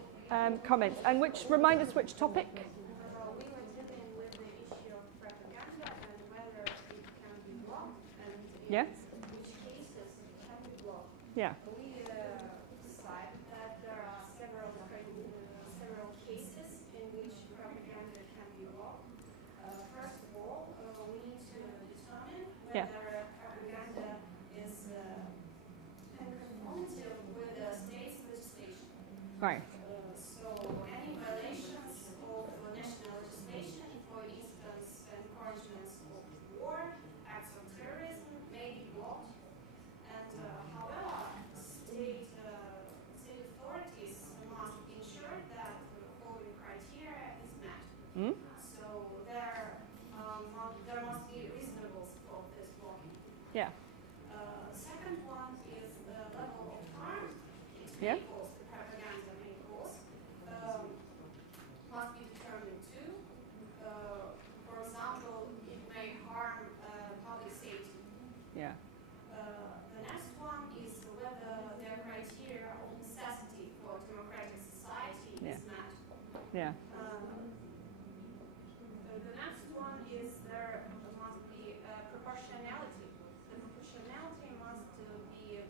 comments? And remind us which topic? We were dealing with the issue of propaganda and whether it can be blocked and in which cases it can be blocked. Yeah. We decide that there are several cases in which propaganda can be blocked. First of all, we need to determine whether propaganda is in conformity with the state's legislation. Right. So there must be reasonable scope for this blocking. Yeah. Second one is the level of harm it may cause, the propaganda may cause, must be determined too. For example, it may harm public safety. Yeah. The next one is whether the criteria of necessity for a democratic society is met. Yeah. The next one is there must be proportionality. The proportionality must be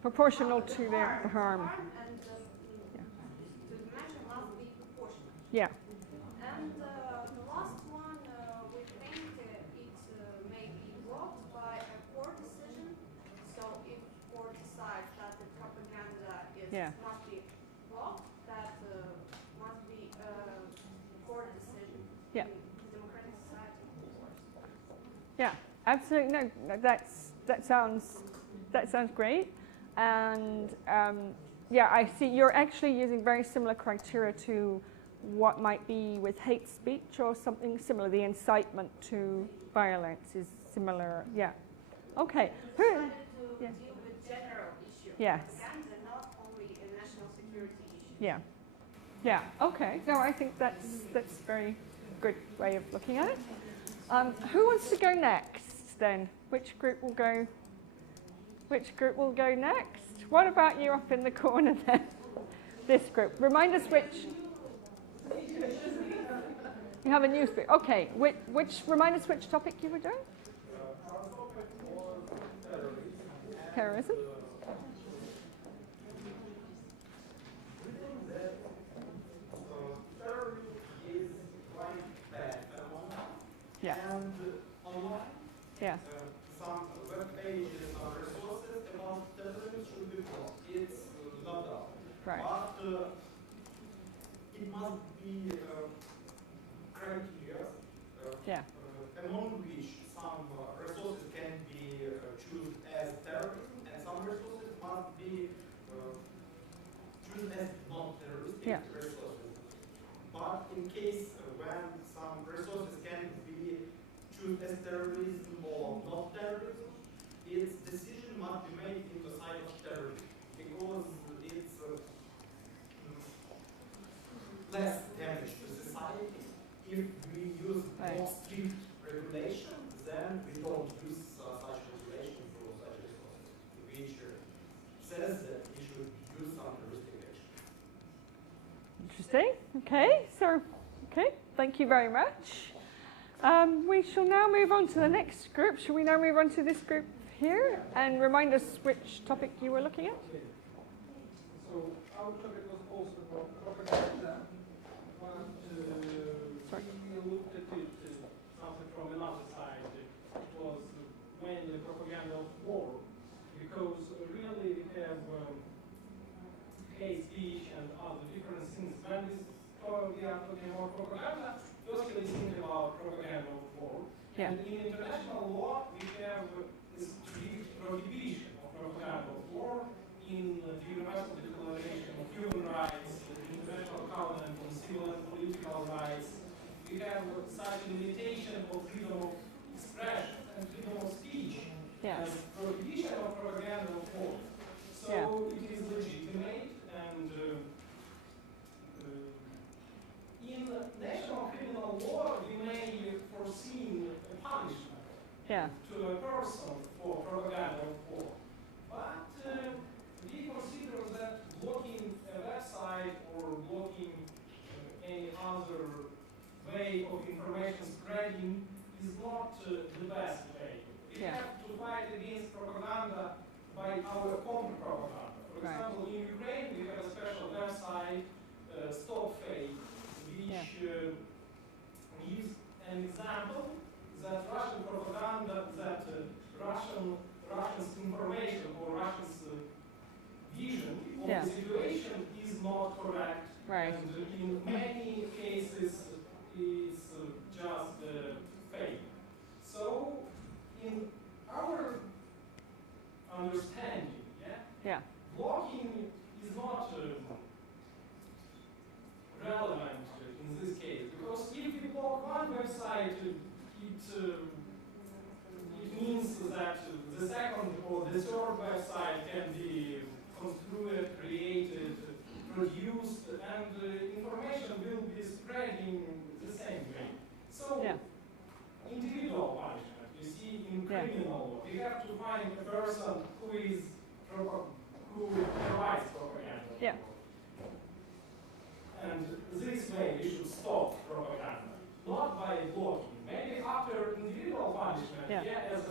proportional to the harm. And the measure must be proportional. Yeah. And the last one, we think it may be blocked by a court decision. So if court decides must be law that must be court decision. Yeah. In democratic society, of course. Yeah, absolutely. No, that sounds great. And yeah, I see you're actually using very similar criteria to what might be with hate speech or something similar. The incitement to violence is similar. Yeah. Okay. We decided to deal with general issues. Yes. Propaganda, not only a national security issue. Yeah. Yeah. Okay. No, I think that's very good way of looking at it. Who wants to go next then? Which group will go? Which group will go next? What about you up in the corner there? This group. Remind us which. You have a new speaker. Okay. Remind us which topic you were doing. Terrorism. Yeah. And online, yeah. Some web pages or resources about terrorism should be blocked. It's not done. Right. But it must be criteria among which some resources can be chosen as terrorism and some resources must be chosen as non-terroristic resources. But in case when some resources can be chosen as terrorism or not terrorism, its decision must be made in the side of terrorism because it's less damage to society. If we use more strict regulation, then we don't use such regulation for such resources, which says that we should use some terroristic action. Interesting. Okay. So, thank you very much. We shall now move on to the next group. Shall we now move on to this group here and remind us which topic you were looking at? So our topic was also about propaganda, but we looked at it something from another side. It was mainly propaganda of war, because really we have hate speech and other different things. When we are talking about propaganda, first we think about propaganda of war. Yeah. And in international law, we have this strict prohibition of propaganda of war in the Universal Declaration of Human Rights, the International Covenant on Civil and Political Rights. We have such limitation of freedom of expression and freedom of speech as prohibition of propaganda of war. So it is legitimate, and in national criminal law we may foresee a punishment to a person for propaganda of war. But we consider that blocking a website or blocking any other way of information spreading is not the best way. We have to fight against propaganda by our own propaganda. For example, in Ukraine we have a special website, Stop Fake, which gives an example that Russian propaganda, that Russians information or Russians vision of the situation is not correct. Right. And in many cases it's just fake. So in our understanding, blocking is not relevant in this case, because if you block one website, it means that the second or the third website can be construed, created, produced, and information will be spreading the same way. So, individual punishment, you see, in criminal law, we have to find a person who provides propaganda. And this way we should stop propaganda, not by blocking. Maybe after individual punishment, as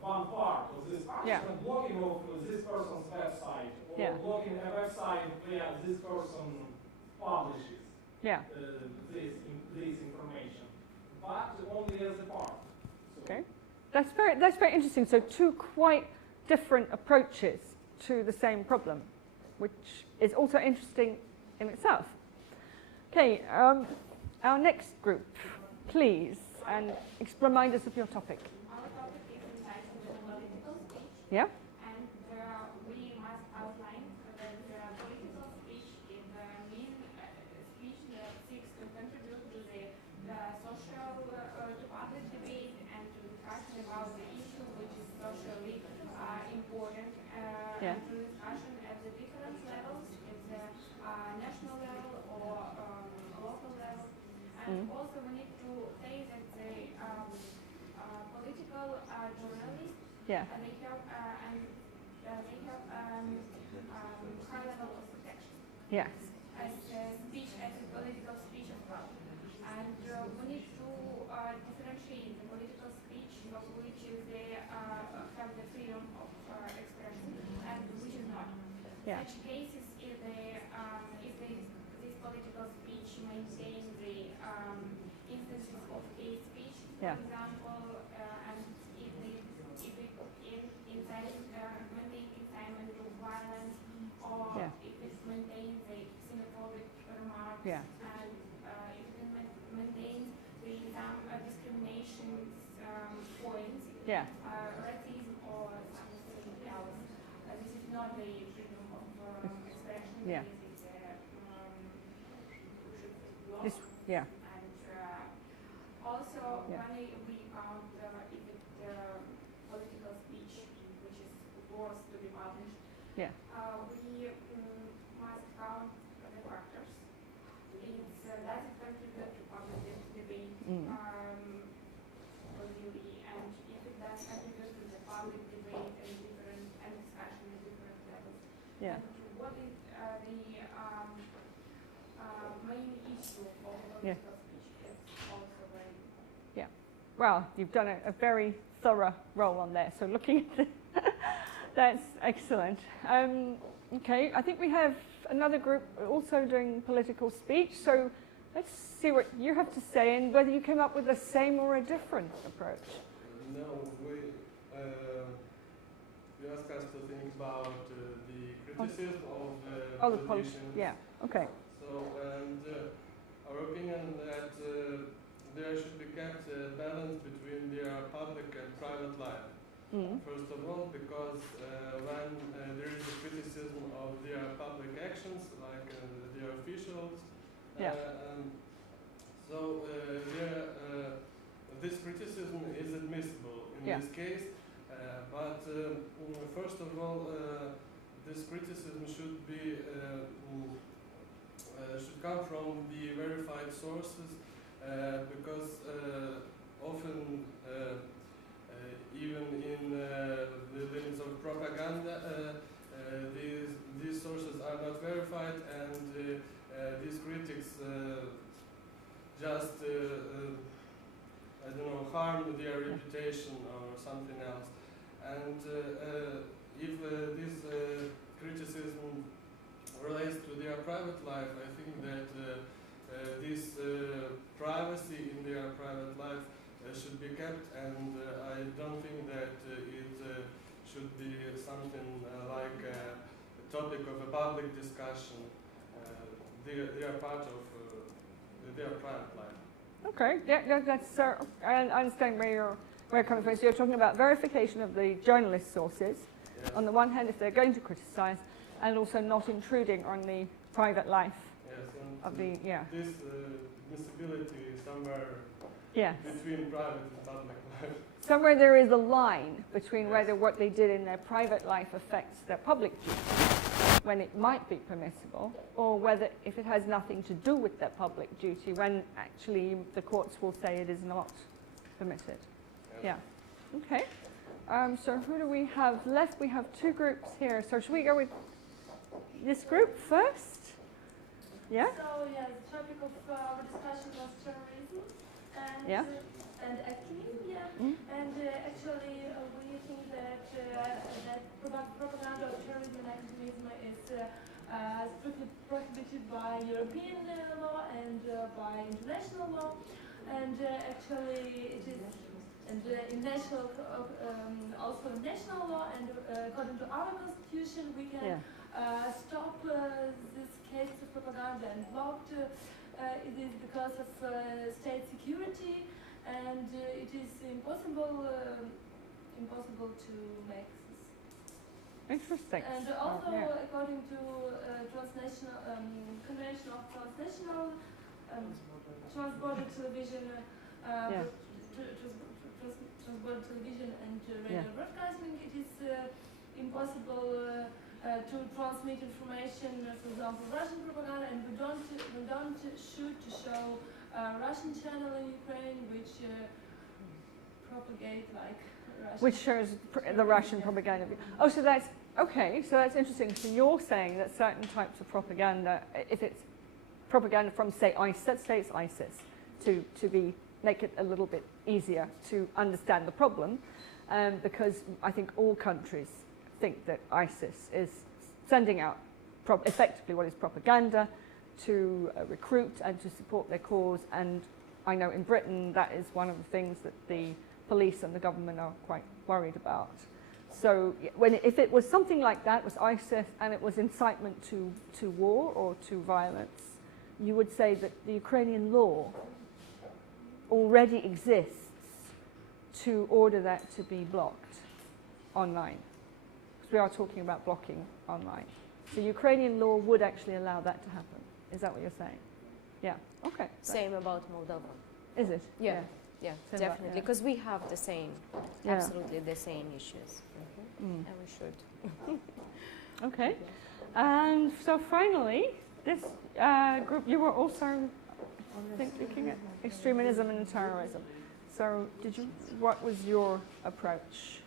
one part of this punishment, blocking of this person's website, or blocking a website where this person publishes this information, but only as a part. Okay, that's very interesting. So two quite different approaches to the same problem, which is also interesting in itself. Okay, our next group, please, and remind us of your topic. Our topic is entitled political speech. Yeah? And we must outline that political speech is the mean speech that seeks to contribute to the social, to public debate and to discussion about the issue which is socially important, and to discussion at the different levels, at the national level or local level. And also we need to say that the political journalists, they have high level of protection. Yes. As speech, as a political speech as well. And we need to differentiate the political speech of which they have the freedom of expression and which is not. Such cases if this political speech maintain the instances of hate speech, for example, and if it maintain incitement to violence, or if it maintains the xenophobic remarks, and if it maintains the discrimination points, racism or something else. This is not the freedom of expression. This is Yeah. And also, when we count if it political speech which is worth to be published, we must count the factors. Does it contribute to public debate positively, and if it does contribute to the public debate and discussion at different levels. And what is the main issue of political speech is also very important. Well, you've done a very thorough role on there, so looking at that's excellent. Okay, I think we have another group also doing political speech, so let's see what you have to say and whether you came up with the same or a different approach. No, we asked us to think about the criticism of the politicians. Okay. So, and our opinion that there should be kept a balance between their public and private life. First of all, because when there is a criticism of their public actions, like their officials, so this criticism is admissible in this case. But first of all, this criticism should be should come from the verified sources, because often even in the limits of propaganda, these sources are not verified, and these critics just I don't know, harm their reputation or something else. And if this criticism relates to their private life, I think that this privacy in their private life should be kept, and I don't think that it should be something like a topic of a public discussion. They are part of their private life. Okay, that's I understand where you're coming from. So you're talking about verification of the journalist sources, on the one hand, if they're going to criticize, and also not intruding on the private life of the, This admissibility is somewhere between private and public life. Somewhere there is a line between whether what they did in their private life affects their public duty, when it might be permissible, or whether if it has nothing to do with their public duty, when actually the courts will say it is not permitted. Okay. So who do we have left? We have two groups here. So should we go with this group first? Yeah? So, the topic of our discussion was terrorism and extremism, and actually we think that propaganda of terrorism and extremism is strictly prohibited by European law and by international law, and actually it is And in national, also in national law and according to our constitution, we can stop these cases of propaganda and blocked. It is because of state security, and it is impossible to make this. Interesting. And also, according to transnational Convention of Transnational Transborder Television, transborder television and radio broadcasting, it is impossible to transmit information, for example, Russian propaganda, and we don't shoot to show Russian channel in Ukraine which propagate like Russian. Which shows the Russian propaganda. Oh, so that's okay. So that's interesting. So you're saying that certain types of propaganda, if it's propaganda from say ISIS, let's say it's ISIS, to make it a little bit easier to understand the problem, because I think all countries think that ISIS is sending out effectively what is propaganda to recruit and to support their cause, and I know in Britain that is one of the things that the police and the government are quite worried about. So if it was something like that, it was ISIS and it was incitement to war or to violence, you would say that the Ukrainian law already exists to order that to be blocked online. Because we are talking about blocking online. So Ukrainian law would actually allow that to happen. Is that what you're saying? Yeah, okay. Same about Moldova. Is it? Yeah, yeah, definitely. Because we have the same, absolutely the same issues. And we should. Okay. And so finally, this group, you were also looking at extremism and terrorism. So what was your approach?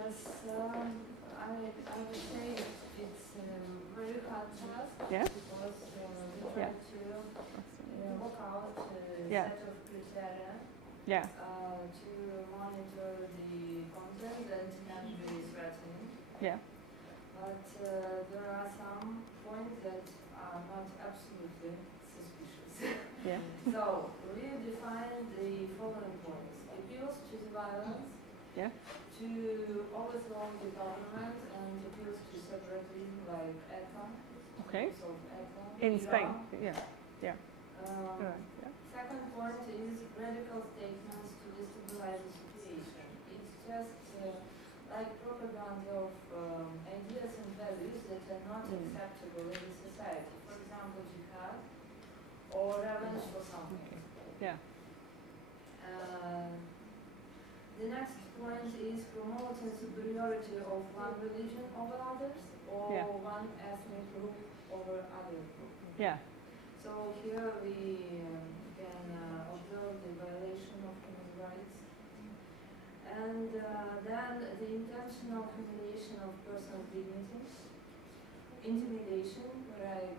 Yes, I would say it's a very hard task because we try to work out a set of criteria to monitor the content that can be threatening. Yeah. But there are some points that are not absolutely suspicious. Yeah. So we define the following points: appeals to the violence, to overthrow the government, and appeals to separatism like ETA. Okay. So ETA. In Spain. Yeah. Second point is radical statements to destabilize the situation. It's just like propaganda of ideas and values that are not acceptable in the society. For example, jihad or revenge for something. Yeah. The next point is promoting superiority of one religion over others, or one ethnic group over other group. Yeah. So here we can observe the violation of human rights, and then the intentional humiliation of personal dignity, intimidation, like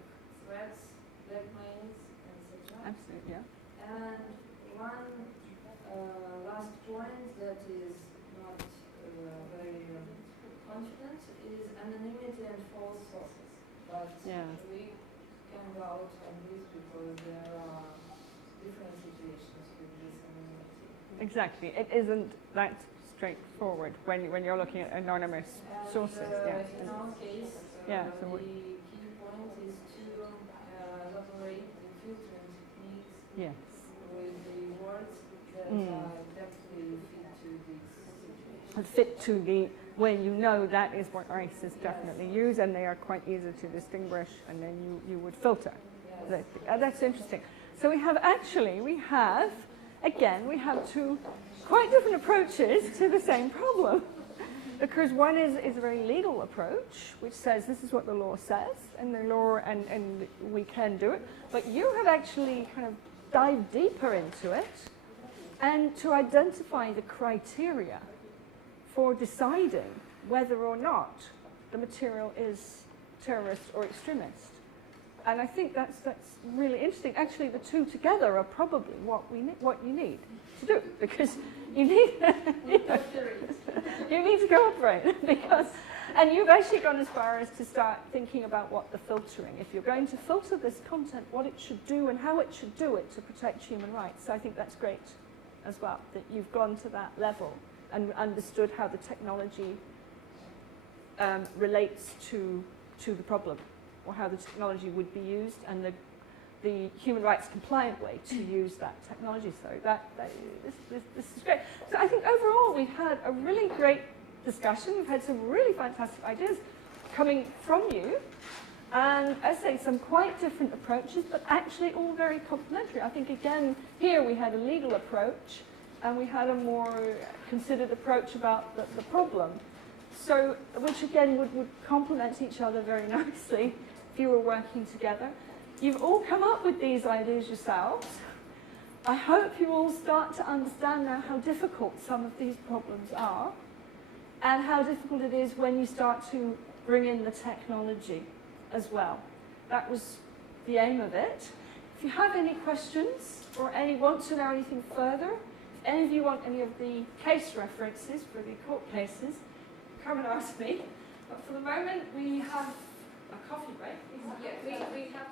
threats, blackmails, etc. Absolutely, yeah. And one last point that is not very confident is anonymity and false sources. But we can go out on this because there are different situations with this anonymity. Exactly. It isn't that straightforward when you're looking at anonymous sources. In our case, so the key point is to elaborate the filtering techniques with the words that are exactly fit to the when you know that is what ISIS definitely use, and they are quite easy to distinguish, and then you would filter. That's interesting. So we have two quite different approaches to the same problem. Because one is a very legal approach, which says this is what the law says, and the law and we can do it. But you have actually kind of dived deeper into it, and to identify the criteria for deciding whether or not the material is terrorist or extremist. And I think that's really interesting. Actually, the two together are probably what you need to do, because you need you need to cooperate and you've actually gone as far as to start thinking about what the filtering. If you're going to filter this content, what it should do and how it should do it to protect human rights. So I think that's great. as well, that you've gone to that level and understood how the technology relates to the problem, or how the technology would be used, and the human rights compliant way to use that technology. So this is great. So I think overall we've had a really great discussion. We've had some really fantastic ideas coming from you. And as I say, some quite different approaches, but actually all very complementary. I think, again, here we had a legal approach, and we had a more considered approach about the problem. So, which again would complement each other very nicely if you were working together. You've all come up with these ideas yourselves. I hope you all start to understand now how difficult some of these problems are, and how difficult it is when you start to bring in the technology as well. That was the aim of it. If you have any questions or want to know anything further, if any of you want any of the case references for the court cases, come and ask me. But for the moment, we have a coffee break. Yeah, we have